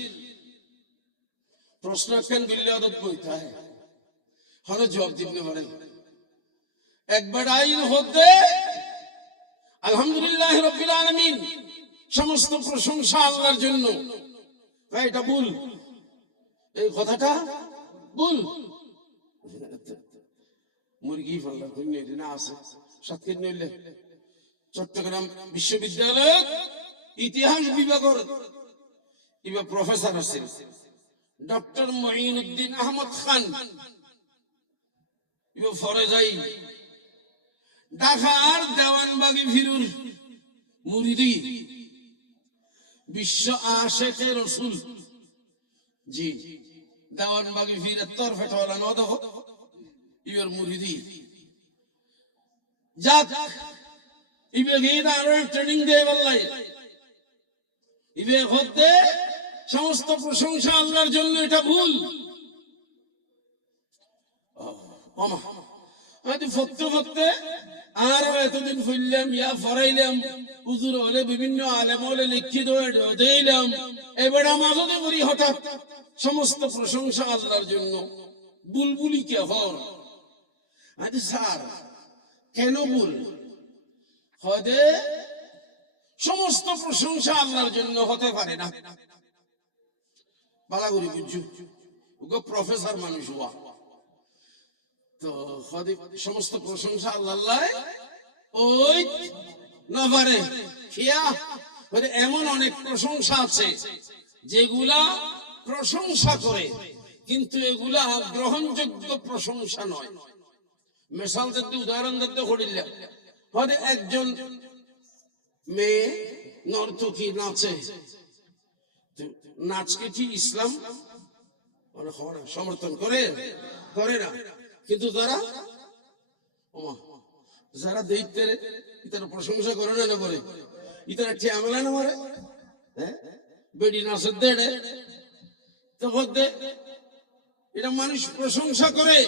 প্রশ্ন কেন বিল্লে আদত বইতে হয় হলো জবাব দিতে পারে একবার আইন হতে আলহামদুলিল্লাহ রাব্বিল আলামিন সমস্ত প্রশংসা আল্লাহর জন্য এটা ভুল এই কথাটা ভুল মুরগি ফাল্লা কইনে না আছে সাতকে নইলে চট্টগ্রাম বিশ্ববিদ্যালয় ইতিহাস বিভাগের ইবা প্রফেসর আছেন ডক্টর মঈনুদ্দিন আহমদ খান ইবা ফরে যাই ঢাকার দেওয়ানবাগি ফিরুর মুরিদি বিশ্ব আশিকে রাসূল জি দেওয়ানবাগি ফিরের তরফে তোলা ন দেখো ইবার মুরিদি যাক ইবে গিয়ে আর ট্রেনিং দেয় বললাই ইবে হতে সমস্ত প্রশংসা আল্লাহর জন্য এটা ভুল আমি ফতে ফতে আর এতদিন ফুললাম ইয়া ফরাইলাম হুজুর হলে বিভিন্ন আলেম হলে লিখিত দিলাম এবার আমাদের করি হঠাৎ সমস্ত প্রশংসা আল্লাহর জন্য বুলবুলি কে হর আজ স্যার কেন ভুল হদে সমস্ত প্রশংসা আল্লাহর জন্য হতে পারে না বালাগুড়ি বুঝু ওগো প্রফেসর মানুষ হওয়া তো হদে সমস্ত প্রশংসা আল্লাহ ওই না পারে খেয়া হদে এমন অনেক প্রশংসা আছে যেগুলা প্রশংসা করে কিন্তু এগুলা গ্রহণযোগ্য প্রশংসা নয় মিসাল দিতে উদাহরণ দিতে করিলাম হদে একজন মেয়ে নর্তকী নাচে নাচকে কি ইসলাম সমর্থন করে করে না কিন্তু যারা দেখতে ইতারা প্রশংসা করে না করে ইতারা ঠেয়ামেলা না মারে হ্যাঁ বেডি নাচের দেড়ে তো এটা মানুষ প্রশংসা করে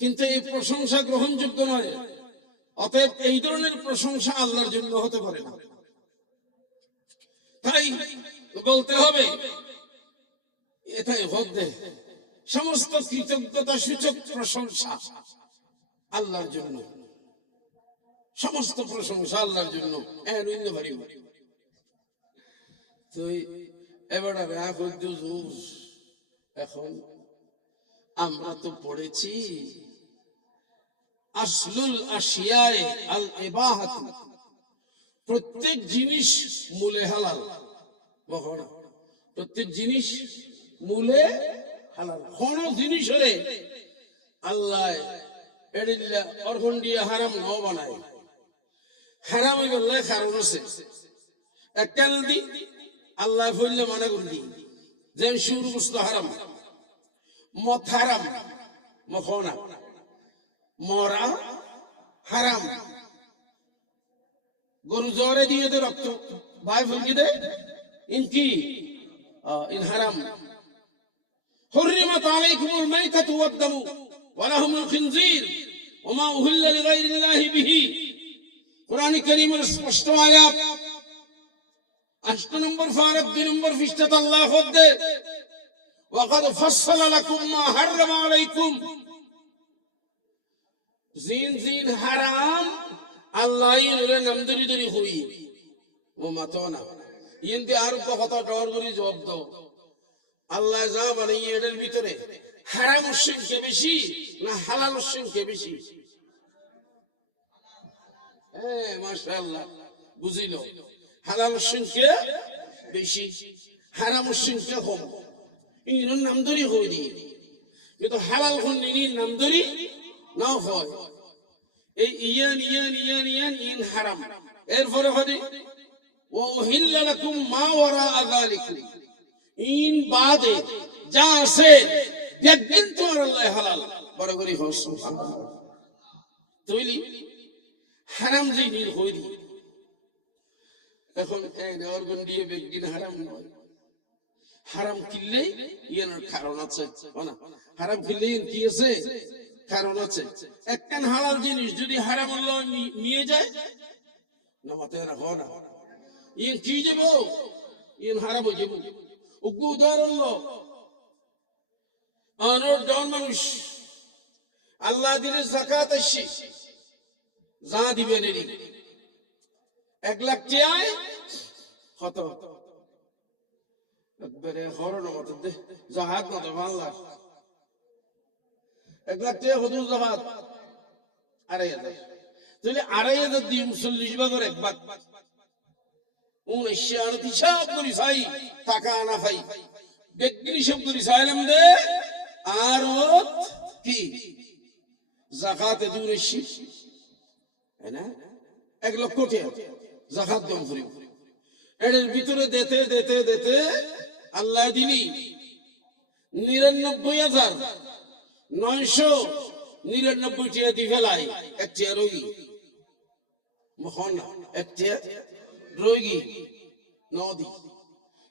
কিন্তু এই প্রশংসা গ্রহণযোগ্য নয় অতএব এই ধরনের প্রশংসা আল্লাহর জন্য হতে পারে না তাই বলতে হবে এটাই হতে সমস্ত কৃতজ্ঞতা সূচক প্রশংসা আল্লাহর জন্য সমস্ত প্রশংসা আল্লাহর জন্য এবার এখন আমরা তো পড়েছি আসলুল আশিয়ায়ে আল ইবাহাত প্রত্যেক জিনিস মূলে হালাল প্রত্যেক জিনিস মূলে হালাল কোন জিনিস হলে আল্লাহ এডিল্লা অরগন্ডিয়া হারাম ন বানায় হারাম হইলে কারণ আছে এককাল দি আল্লাহ বললে মানা করে দি যেন সুর গোশত হারাম মদ হারাম মখনা মরা হারাম গরু জ্বরে দিয়ে দে রক্ত ভাই ফুলকি দে ইনকি ইন হারাম حرمت عليكم الميتة والدم ولحم الخنزير وما أهل لغير الله به قرآن كريم স্পষ্ট আয়াত 8 নম্বর ফারাত 2 নম্বর পৃষ্ঠাত আল্লাহ বলে وقد فصل لكم ما حرم عليكم জিন হারাম আল্লাহ ইনরে নাম ধরি ধরি হই ও মাতনা ইনতে আর কথা ডর করি জবাব দাও আল্লাহ যা বলে এর ভিতরে হারাম সংখ্যা বেশি না হালাল সংখ্যা বেশি হ্যাঁ মাশাআল্লাহ বুঝিলো হালাল সংখ্যা বেশি হারাম সংখ্যা কম ইন নাম ধরি হই দি কিন্তু হালাল কোন নাম ধরি না হয় এই ইয়ান ইন হারাম এরপরে হবে ওয়া উহিল্লা লাকুম মা ওয়ারা যালিকুম, ইন বাদে যা আছে দেখবেন তোমার আল্লাহ হালাল বড় করে হস সুবহানাল্লাহ। তৈলি হারাম জিনিস হইল, এখন এই অর্গন দিয়ে বেগিন হারাম নয়, হারাম কিনলেই ইয়ার কারণ আছে না, হারাম কিনলে কি আছে কারণ আছে। একখান হালাল জিনিস যদি হারাম আল্লাহ নিয়ে যায় না মাথায় রাখো না, ইন কি যাব, ইন হারাম হয়ে যাব। উগ্র উদাহরণ অনর ডন মানুষ আল্লাহ দিলে যাকাত আসছে, যা দিবেন 1 লাখ টাকায় কত একবারে হরণ মত দে জাহাজ মত বাংলা 1 লাখ টাকা হতো জাহাজ 2,500, তাহলে 2,500 দিয়ে 40 ভাগের 1 ভাগ 19 হিসাব করি চাই টাকা আনা ভাই বেগিনি সব করি চাইলাম দে আর কি যাকাতে দূরেছি না 1 লক্ষ টাকা যাকাত দম করি, এর ভিতরে দিতে দিতে দিতে আল্লাহ দিলি 99,999 টাকা দি ফেলাই, একটা রোগী মহন একটা রোগী নদী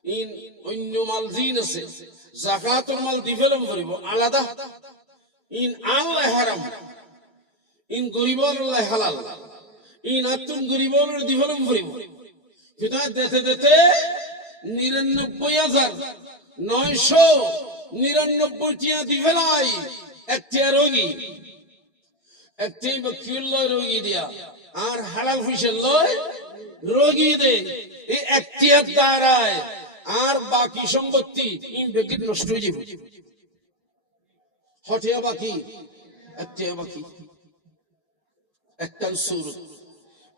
ইন অন্য মাল জিন আছে যাকাতের মাল দি ফেলাম করিব আলাদা, ইন আল্লাহ হারাম, ইন গরিবর আল্লাহ হালাল, ইন আতুম গরিবর দি ফেলাম করিব। কিন্তু দিতে দিতে 99,999 টাকা দি ফেলাই একটা রোগী, একটাই বকিল লয় রোগী দিয়া আর হালাল ফুসেল লয় রোগী দে, এই একটিয়ার দ্বারায় আর বাকি সম্পত্তি ইন বেকিট নষ্ট হয়ে যাবে, হঠিয়া বাকি একটিয়া বাকি একটান সুরত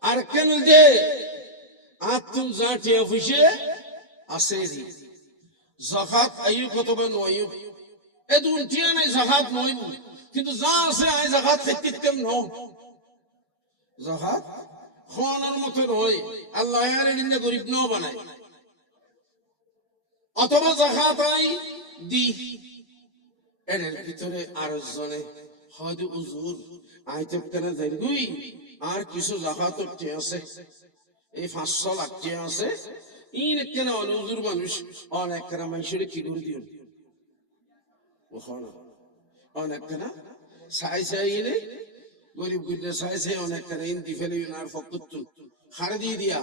আর কেন দে আতুম জাটিয়া ফুসে আছে জি যাকাত আইয়ু কতবে নয় এ দুন টিয়া নাই যাকাত নয়, কিন্তু যা আছে আই যাকাত খেতে কেম ন যাকাত খাওয়ানোর মতো নয়, আল্লাহ আর এনে গরিব ন বানায়, অথবা যাকাত আই দি এর ভিতরে আর জনে হয়তো হুজুর আইতে কেন যাইগুই আর কিছু যাকাত তে আছে এই 500 লাখ টাকা আছে, ইন কেন হুজুর মানুষ অনেক কেন মানুষের কি করে দিও ওখানে অনেক কেন সাই সাই এনে গরিব গুজরা সাই সাই অনেক কেন ইন দি ফেলে আর ফকত হারে দিয়ে দিয়া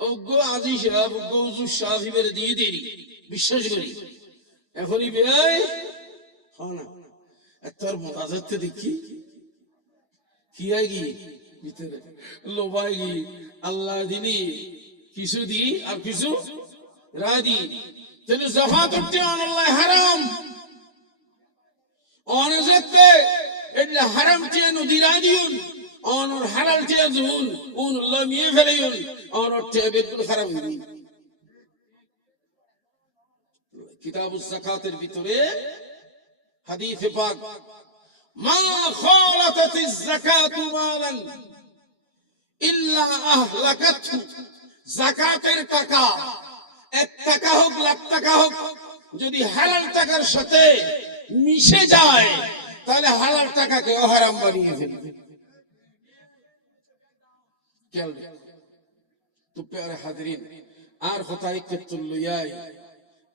ওগো আজি সাহেব ওগো হুজুর সাহেবের দিয়ে দেরি বিশ্বাস করি এখনই বেয় হয় না তোর মোনাজাতে দেখি কি আইগি ভিতরে লোবাইগি আল্লাহ দিলি কিছু দি আর কিছু রাদি, তাহলে যাকাত করতে আল্লাহ হারাম অনজতে এটা হারাম তে নদী রাদিউন অনর হালাল তে জুন উন আল্লাহ নিয়ে ফেলেউন অনর তে বেকুল খারাপ হই। কিতাবুস যাকাতের ভিতরে হাদিসে পাক মা খালাতাতিজ যাকাতু মালান ইল্লা আহলাকাতহু, যাকাতের টাকা 1 টাকা হোক লাখ টাকা হোক যদি হালাল টাকার সাথে মিশে যায় তাহলে হালাল টাকাকে হারাম বানিয়ে ফেলবে। খেয়াল তো প্যারে হাজরিন আর কোথায় কেতুল লইয়াই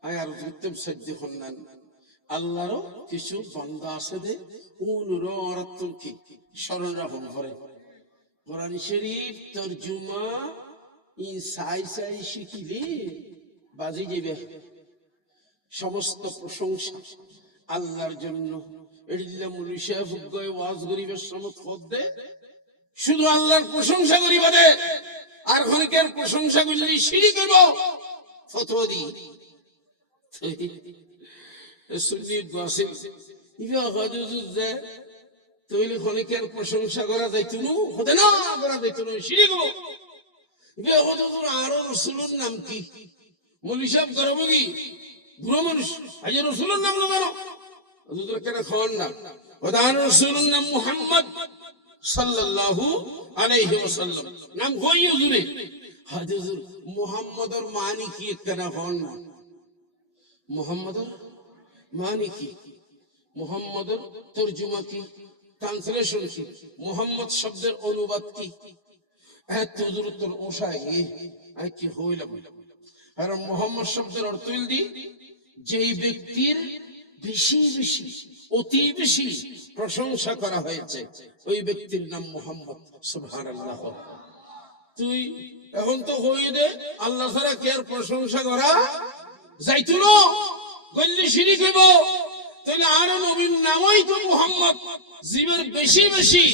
আয়ার উত্তম সজ্জ হন্নান আল্লাহর কিছু বান্দা আছে দে উনুর অরাতুল কি স্মরণ রাখুন করে কোরআন শরীফ তরজমা ইন সাই সাই শিখিলে বাজি যাবে। সমস্ত প্রশংসা আল্লাহর জন্য, এডিল্লা মুলি সাহেব গয় ওয়াজ গরিবের সমত হদে শুধু আল্লাহর প্রশংসা করিবা দে আর খনিকের প্রশংসা করলে শিরিক করব ফতোয়া দি সুন্নি গাসিল ইবা হাজুজ যে তইলে খনিকের প্রশংসা করা যাইতো না হতে না করা যাইতো না শিরিক হলো। ইবা হুজুর আর রাসূলুর নাম কি মুলি সাহেব করব কি বুড়ো মানুষ আজ রাসূলুর নাম না জানো হুজুর কেন খান না ওদান রাসূলুর নাম মুহাম্মদ সাল্লাল্লাহু আলাইহি ওয়াসাল্লাম নাম কই হুজুরে হাজুর মুহাম্মদর মানি কি একটা হন না, মুহাম্মদর মানি কি, মুহাম্মদর তরজমা কি, ট্রান্সলেশন কি, মুহাম্মদ শব্দের অনুবাদ কি? এত দূর তোর ওশায় আই কি হইলাম। আর মুহাম্মদ শব্দের অর্থ দি যেই ব্যক্তির বেশি বেশি অতি বেশি প্রশংসা করা হয়েছে ওই ব্যক্তির নাম মুহাম্মদ। সুবহানাল্লাহ। তুই এখন তো হয়ে দে আল্লাহ ছাড়া কে আর প্রশংসা করা যাইতো না, গল্লি শিরিক হইব। তাহলে আর নবীর নামই তো মুহাম্মদ, জীবের বেশি বেশি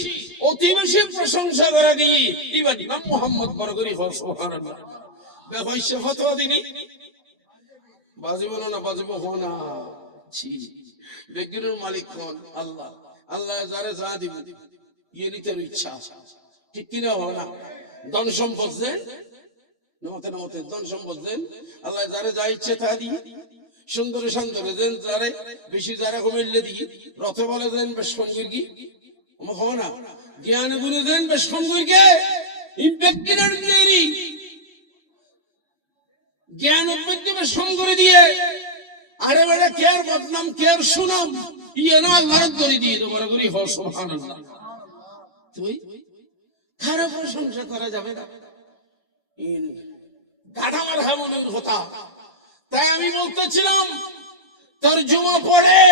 অতি বেশি প্রশংসা করা গিয়ে এবার নাম মুহাম্মদ বড় করি। সুবহানাল্লাহ। বেহইছে ফতোয়া দিনি বাজিব না বাজিব হো না। ছি, বেগিনের মালিক কোন? আল্লাহ। আল্লাহ যারে যা দিব ইয়ে নিতে ইচ্ছা, ঠিক কিনা? হো না। ধন সম্পদ দেন নমতে নমতে, ধন সম্পদ দেন আল্লাহ যারে যা ইচ্ছে তা দিই, সুন্দর সুন্দর দেন যারে বেশি, যারা কমিলে দিই, রথে বলে দেন বেশ কম করি হো না, জ্ঞান গুণে দেন বেশ কম করি ব্যক্তির জ্ঞান উন্মুক্তি বেশ কম করে দিয়ে আরে বেড়ে কেয়ার বদনাম কেয়ার সুনাম ইয়ে না আল্লাহর করে দিয়ে দেবো করি। হ সুবহানাল্লাহ। তুই খারাপ প্রশংসা করা যাবে না, গাধা মার্কা মনের কথা। তাই আমি বলতেছিলাম তরজমা পড়ে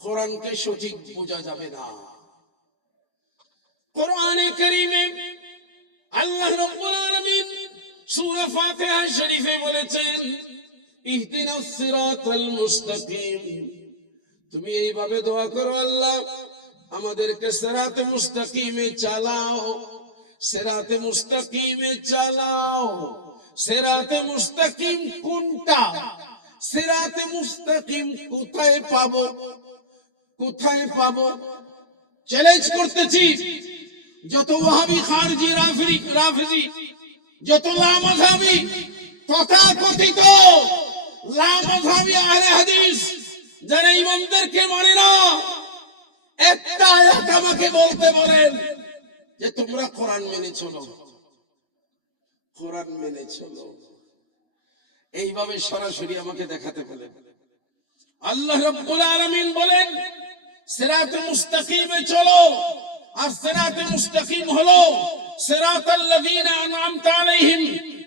কোরআনকে সঠিক বোঝা যাবে না। কোরআনে কারীমে আল্লাহ রাব্বুল আলামিন সূরা ফাতিহা শরীফে বলেছেন ইহদিনাস সিরাতাল মুস্তাকিম। তুমি এইভাবে দোয়া করো, আল্লাহ আমাদেরকে সিরাতে মুস্তাকিমে চালাও, সিরাতে মুস্তাকিমে চালাও। সিরাতে মুস্তাকিম কোনটা? সিরাতে মুস্তাকিম কোথায় পাবো? কোথায় পাবো? চ্যালেঞ্জ করতেছি যত ওয়াহাবি খারজি রাফিজি যত লামাযহাবি তথাকথিত লামাযহাবি আহলে হাদিস যারা ইমামদেরকে মানে না, একটা আয়াত আমাকে বলতে বলেন যে তোমরা কোরআন মেনে চলো, কোরআন মেনে চলো। এইভাবে সরাসরি আমাকে দেখাতে বলেন। আল্লাহ রাব্বুল আলামিন বলেন সিরাতে মুস্তাকিমে চলো, আর সিরাতে মুস্তাকিম হলো সিরাতাল লাযিনা আন'আমতা আলাইহিম,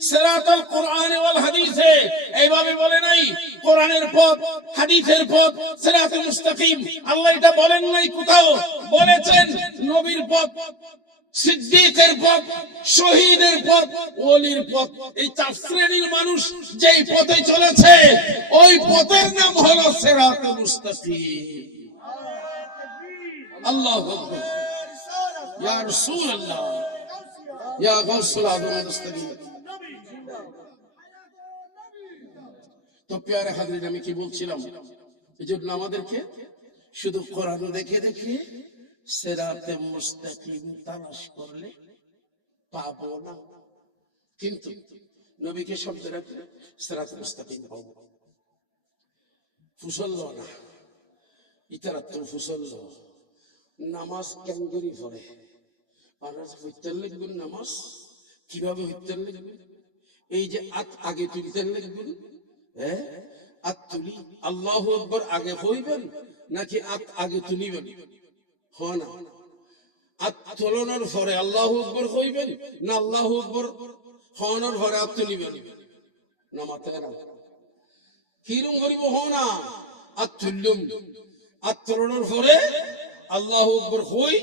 সিরাতাল কুরআন ওয়াল হাদিসে। এইভাবে বলে নাই কোরআনের পথ হাদিসের পথ সিরাতে মুস্তাকিম। আল্লাহ এটা বলেন নাই কোথাও, বলেছেন নবীর পথ, সিদ্দিকের পথ, শহীদের পথ, ওলির পথ। এই চার শ্রেণীর মানুষ যেই পথে চলেছে ওই পথের নাম হলো সিরাতে মুস্তাকিম। আল্লাহু আকবার। ইয়া রাসূলুল্লাহ, ইয়া গাউসুল আযম মুস্তাকিম। তো প্যারে হাজরিন, আমি কি বলছিলাম? এজন্য আমাদেরকে শুধু কোরআন দেখে দেখে সিরাতে মুস্তাকিম তালাশ করলে পাবো না, কিন্তু নবীকে শব্দ রাখলে সিরাতে মুস্তাকিম পাবো। ফুসল্ল না ইতারাত ফুসল্ল নামাজ কেন করি পড়ে আর হইতেন লিখবেন নামাজ কিভাবে হইতেন লিখবেন? এই যে আত আগে তুলতেন লিখবেন, হ্যাঁ আত তুলি আল্লাহু আকবার আগে হইবেন নাকি আত আগে তুলিবেন? হয় না, আত তোলনের পরে আল্লাহু আকবার হইবেন না আল্লাহু আকবার হওয়ানোর পরে আত তুলিবেন? না মাথায় না কিরম করিব? হ না, আত তুললুম, আত তোলনের পরে আল্লাহু আকবার হই,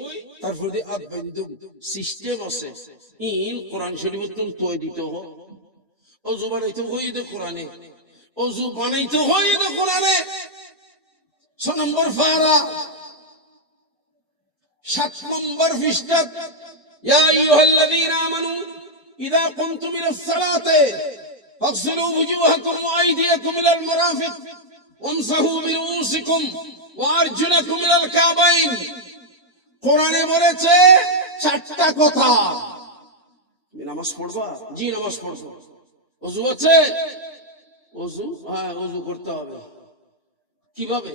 তারপরে আত বান্ধুম। সিস্টেম আছে। ইন কোরআন শরীফ তুমি তৈ দিতে হ, ওযু বানাইতে হই দে কোরআনে, ওযু বানাইতে হই দে কোরআনে। 6 নম্বর ফারা 7 নম্বর পৃষ্ঠা, ইয়া আইয়ুহাল্লাযীনা আমানু ইযা কুমতুম ইলাস সালাতি ফাগসিলু ওয়ুজুহাকুম ওয়া আইদিয়াকুম ইলাল মারাফিক ওয়ামসাহু বিরুউসিকুম ওয়া আরজুলাকুম ইলাল কাবাইন। কোরআনে বলেছে 4টা কথা। তুমি নামাজ পড়বা? জি নামাজ পড়ব। ওযু আছে? ওযু, হ্যাঁ ওযু করতে হবে। কিভাবে?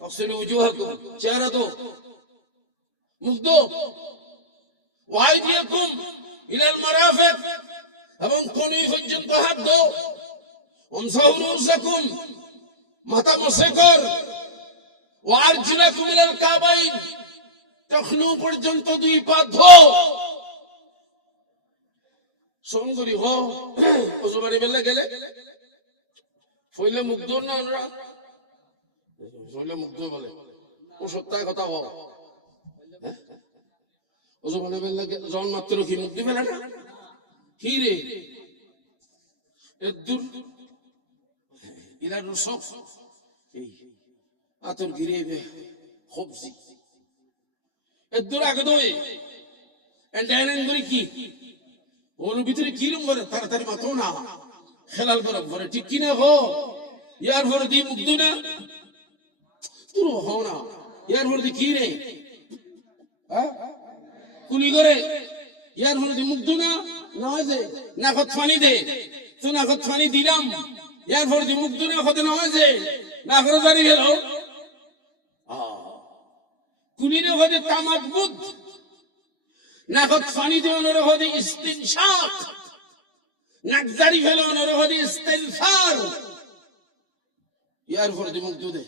ফাগসিলু ওয়ুজুহাকুম, চেহারা তো মুখ দো, ওয়া আইদিয়াকুম ইলাল মারাফিক, এবং কনুই পর্যন্ত হাত দাও। ওয়ামসাহু রুসাকুম, মাথা মসে কর। ওয়া আরজুলাকুম ইলাল কাবাইন, টখনু পর্যন্ত দুই পা ধো। সঙ্গরি হো ওজবারি বেলা গেলে ফইলে মুখ ধর না আমরা, ফইলে মুখ ধর বলে ও সত্যায় কথা হো। ওজবারি বেলা জন মাত্র কি মুখ দিবে না কি রে এদুর ইলা রুসুক এই আতর গিরে খবজি এদুর আগে দই এন্ডাইন ধরে কি ওর ভিতরে কি রকম করে তাড়াতাড়ি মাথো না খেলাল করে ঘরে ঠিক কি না হো ইয়ার ভরে দি মুখ দু না তুই হো না ইয়ার ভরে দি কি রে কুলি করে ইয়ার ভরে দি মুখ দু না নামাজে না কত পানি দে তুই না কত পানি দিলাম ইয়ার ভরে দি মুখ দু না কত নামাজে না করে জানি গেল কুলিরে হতে তামাত বুদ না কত পানি দেওয়ানোর হতে ইস্তিনশাক, নাকজারি ফেলানোর হতে ইস্তিগফার। ইয়ার ভরে দি মুখ দু দে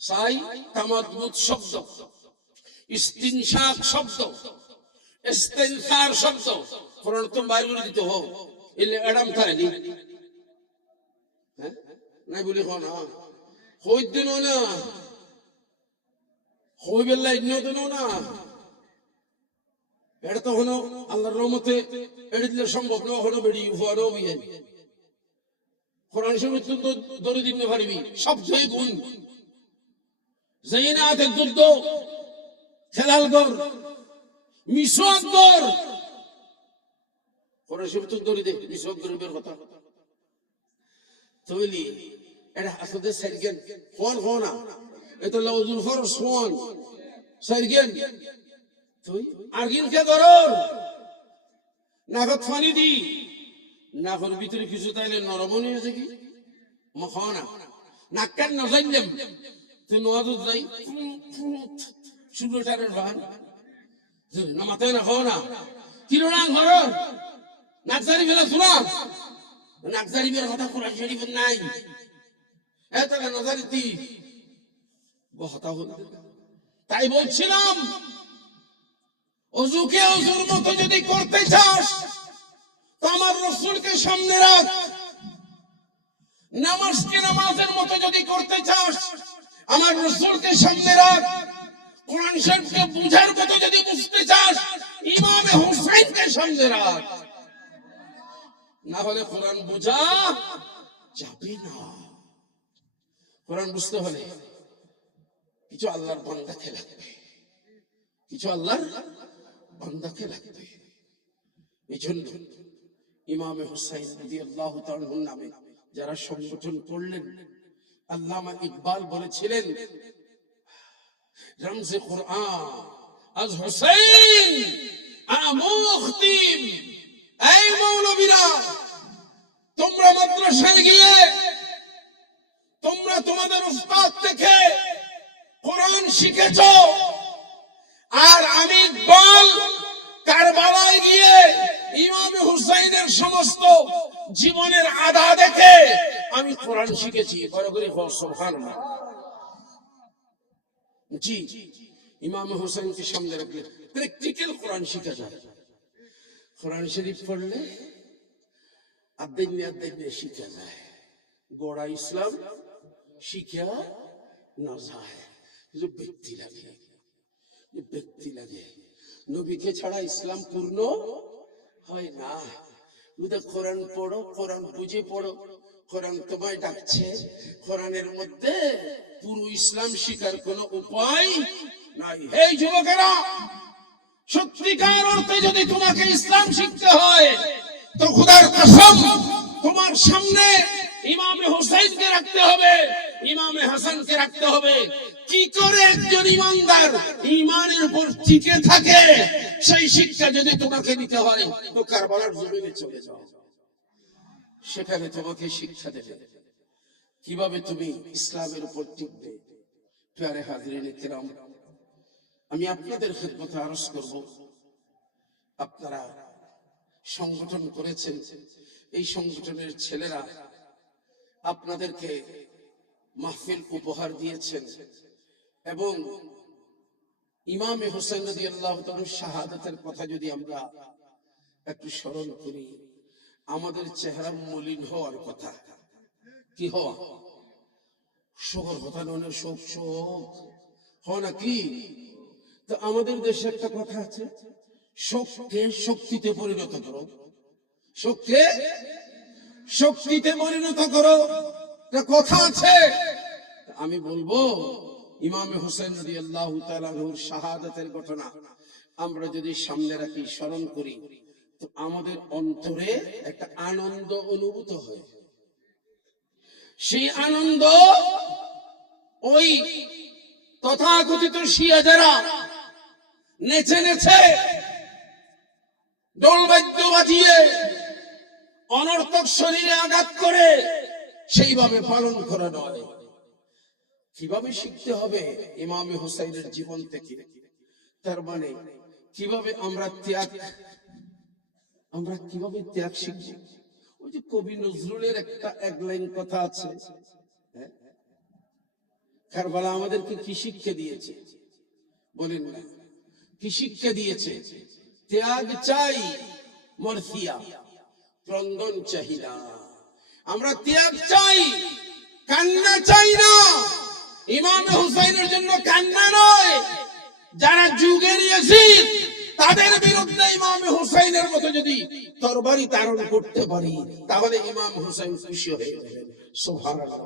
সাই তামাত বুদ শব্দ, ইস্তিনশাক শব্দ, ইস্তিগফার শব্দ কোরআন তো বাইরে করে দিতে হো এলে এডাম থাকে নি হ্যাঁ নাই বলি হো না হই দিন না হই বেলা ইন্ন দিন না এটা তো হলো আল্লাহর রহমতে এটা দিলে সম্ভব না হলো বেড়ি ফুয়ারও বিয়ে কোরআন শরীফ তো দরে দিন না পারবি সব জয় গুণ জাইনা হাতে দুধ খেলাল গর মিশক গর কোরআন শরীফ তো দরে দে মিশক গরিবের কথা তৈলি এটা আসলে সাইগেন কোন কোনা এটা লাউজুল ফরস কোন সাইগেন তুই আরগিন কে গরর নাগত ফানি দি নাগর ভিতরে কিছু তাইলে নরমনি হয়েছে কি মখানা নাক্কান না জানলাম তুই নওয়াজ যাই শুরুটারের বাহান না মাথায় না খাও না কিরোনা ঘরর নাকজারি ফেলা শোনা নাকজারি বের কথা কোরআন শরীফের নাই এত নজারি দি বহতা হল তাই বলছিলাম অজুকে অজুর মতো যদি করতে চাস তো আমার রাসূলকে সামনে রাখ, নামাজকে নামাজের মতো যদি করতে চাস আমার রাসূলকে সামনে রাখ, কোরআন শরীফকে বুঝার মতো যদি বুঝতে চাস ইমাম হুসাইনকে সামনে রাখ, না হলে কোরআন বোঝা যাবে না। কোরআন বুঝতে হলে কিছু আল্লাহর বান্দাকে লাগবে, কিছু আল্লাহর বান্দাকে লাগবে। এই জন্য ইমাম হুসাইন রাদিয়াল্লাহু তাআলা নামে যারা সংগঠন করলেন আল্লামা ইকবাল বলেছিলেন রমজে কোরআন আজ হুসাইন আমুখতিম। এই মৌলবীরা তোমরা মাদ্রাসায় গিয়ে তোমরা তোমাদের উস্তাদ থেকে কোরআন শিখেছো, আর আমি ইকবাল কারবালায় গিয়ে ইমাম হুসাইনের সমস্ত জীবনের আধা দেখে আমি কোরআন শিখেছি। বড় করে সুবহানাল্লাহ। জি ইমাম হুসাইনকে সামনে রাখলে প্র্যাকটিক্যাল কোরআন শিখা যায়। কোরআন শরীফ পড়লে আদ্দাইনে শিখা যায়, গোড়া ইসলাম শিখা না যায়। ব্যক্তি লাগে, ব্যক্তি লাগে। নবীকে ছাড়া ইসলাম পূর্ণ হয় না। কোরআন পড়ো, কোরআন বুঝে পড়ো, কোরআন তোমায় ডাকছে। কোরআনের মধ্যে পুরো ইসলাম শিখার কোন উপায় নাই। এই যুবকেরা, সত্যিকার অর্থে যদি তোমাকে ইসলাম শিখতে হয় তো খোদার কসম তোমার সামনে ইমামে হুসাইনকে রাখতে হবে, ইমামে হাসানকে রাখতে হবে। কি করে একজন ইমানদার ইমানের উপর টিকে থাকে সেই শিক্ষা যদি তোমাকে নিতে হয় তো কারবালার জমিনে চলে যাও, সেখানে তোমাকে শিক্ষা দেবে কিভাবে তুমি ইসলামের উপর টিকবে। প্যারে হাজরিন কিরাম, আমি আপনাদের খিদমতে আরজ করব, আপনারা সংগঠন করেছেন, এই সংগঠনের ছেলেরা আপনাদেরকে মাহফিল উপহার দিয়েছেন এবং ইমামে হোসেন রাদিয়াল্লাহু তাআলার শাহাদাতের কথা যদি আমরা একটু স্মরণ করি, আমাদের চেহারা মলিন হওয়ার কথা। কি হওয়া? শোকর কথা নয়, শোক শোক হয় না কি? তো আমাদের দেশে একটা কথা আছে, শোককে শক্তিতে পরিণত করো, শোককে শক্তিতে পরিণত করো, একটা কথা আছে। আমি বলবো ইমামে হোসেন রাদিয়াল্লাহু তাআলা আনহুর শাহাদাতের ঘটনা আমরা যদি সামনে রাখি, স্মরণ করি, তো আমাদের অন্তরে একটা আনন্দ অনুভূত হয়। সেই আনন্দ ওই তথাকথিত শিয়া যারা নেচে নেচে ঢোলবাদ্য বাজিয়ে অনর্থক শরীরে আঘাত করে সেইভাবে পালন করা নয়। কিভাবে শিখতে হবে ইমামে হোসেনের জীবন থেকে? তার মানে কিভাবে আমরা ত্যাগ শিখব? ওই যে কবি নজরুলের একটা এক লাইন কথা আছে, কারবালা আমাদেরকে কি শিক্ষা দিয়েছে বলেন না? কি শিক্ষা দিয়েছে? ত্যাগ চাই মরফিয়া, ক্রন্দন চাই না। আমরা ত্যাগ চাই, কান্না চাই না। ইমাম হুসাইনের জন্য কান্না নয়, যারা যুগের ইয়াজিদ তাদের বিরুদ্ধে ইমাম হুসাইনের মতো যদি তরবারি ধারণ করতে পারি, তাহলে ইমাম হুসাইন খুশি হয়ে যাবেন। সুবহানাল্লাহ।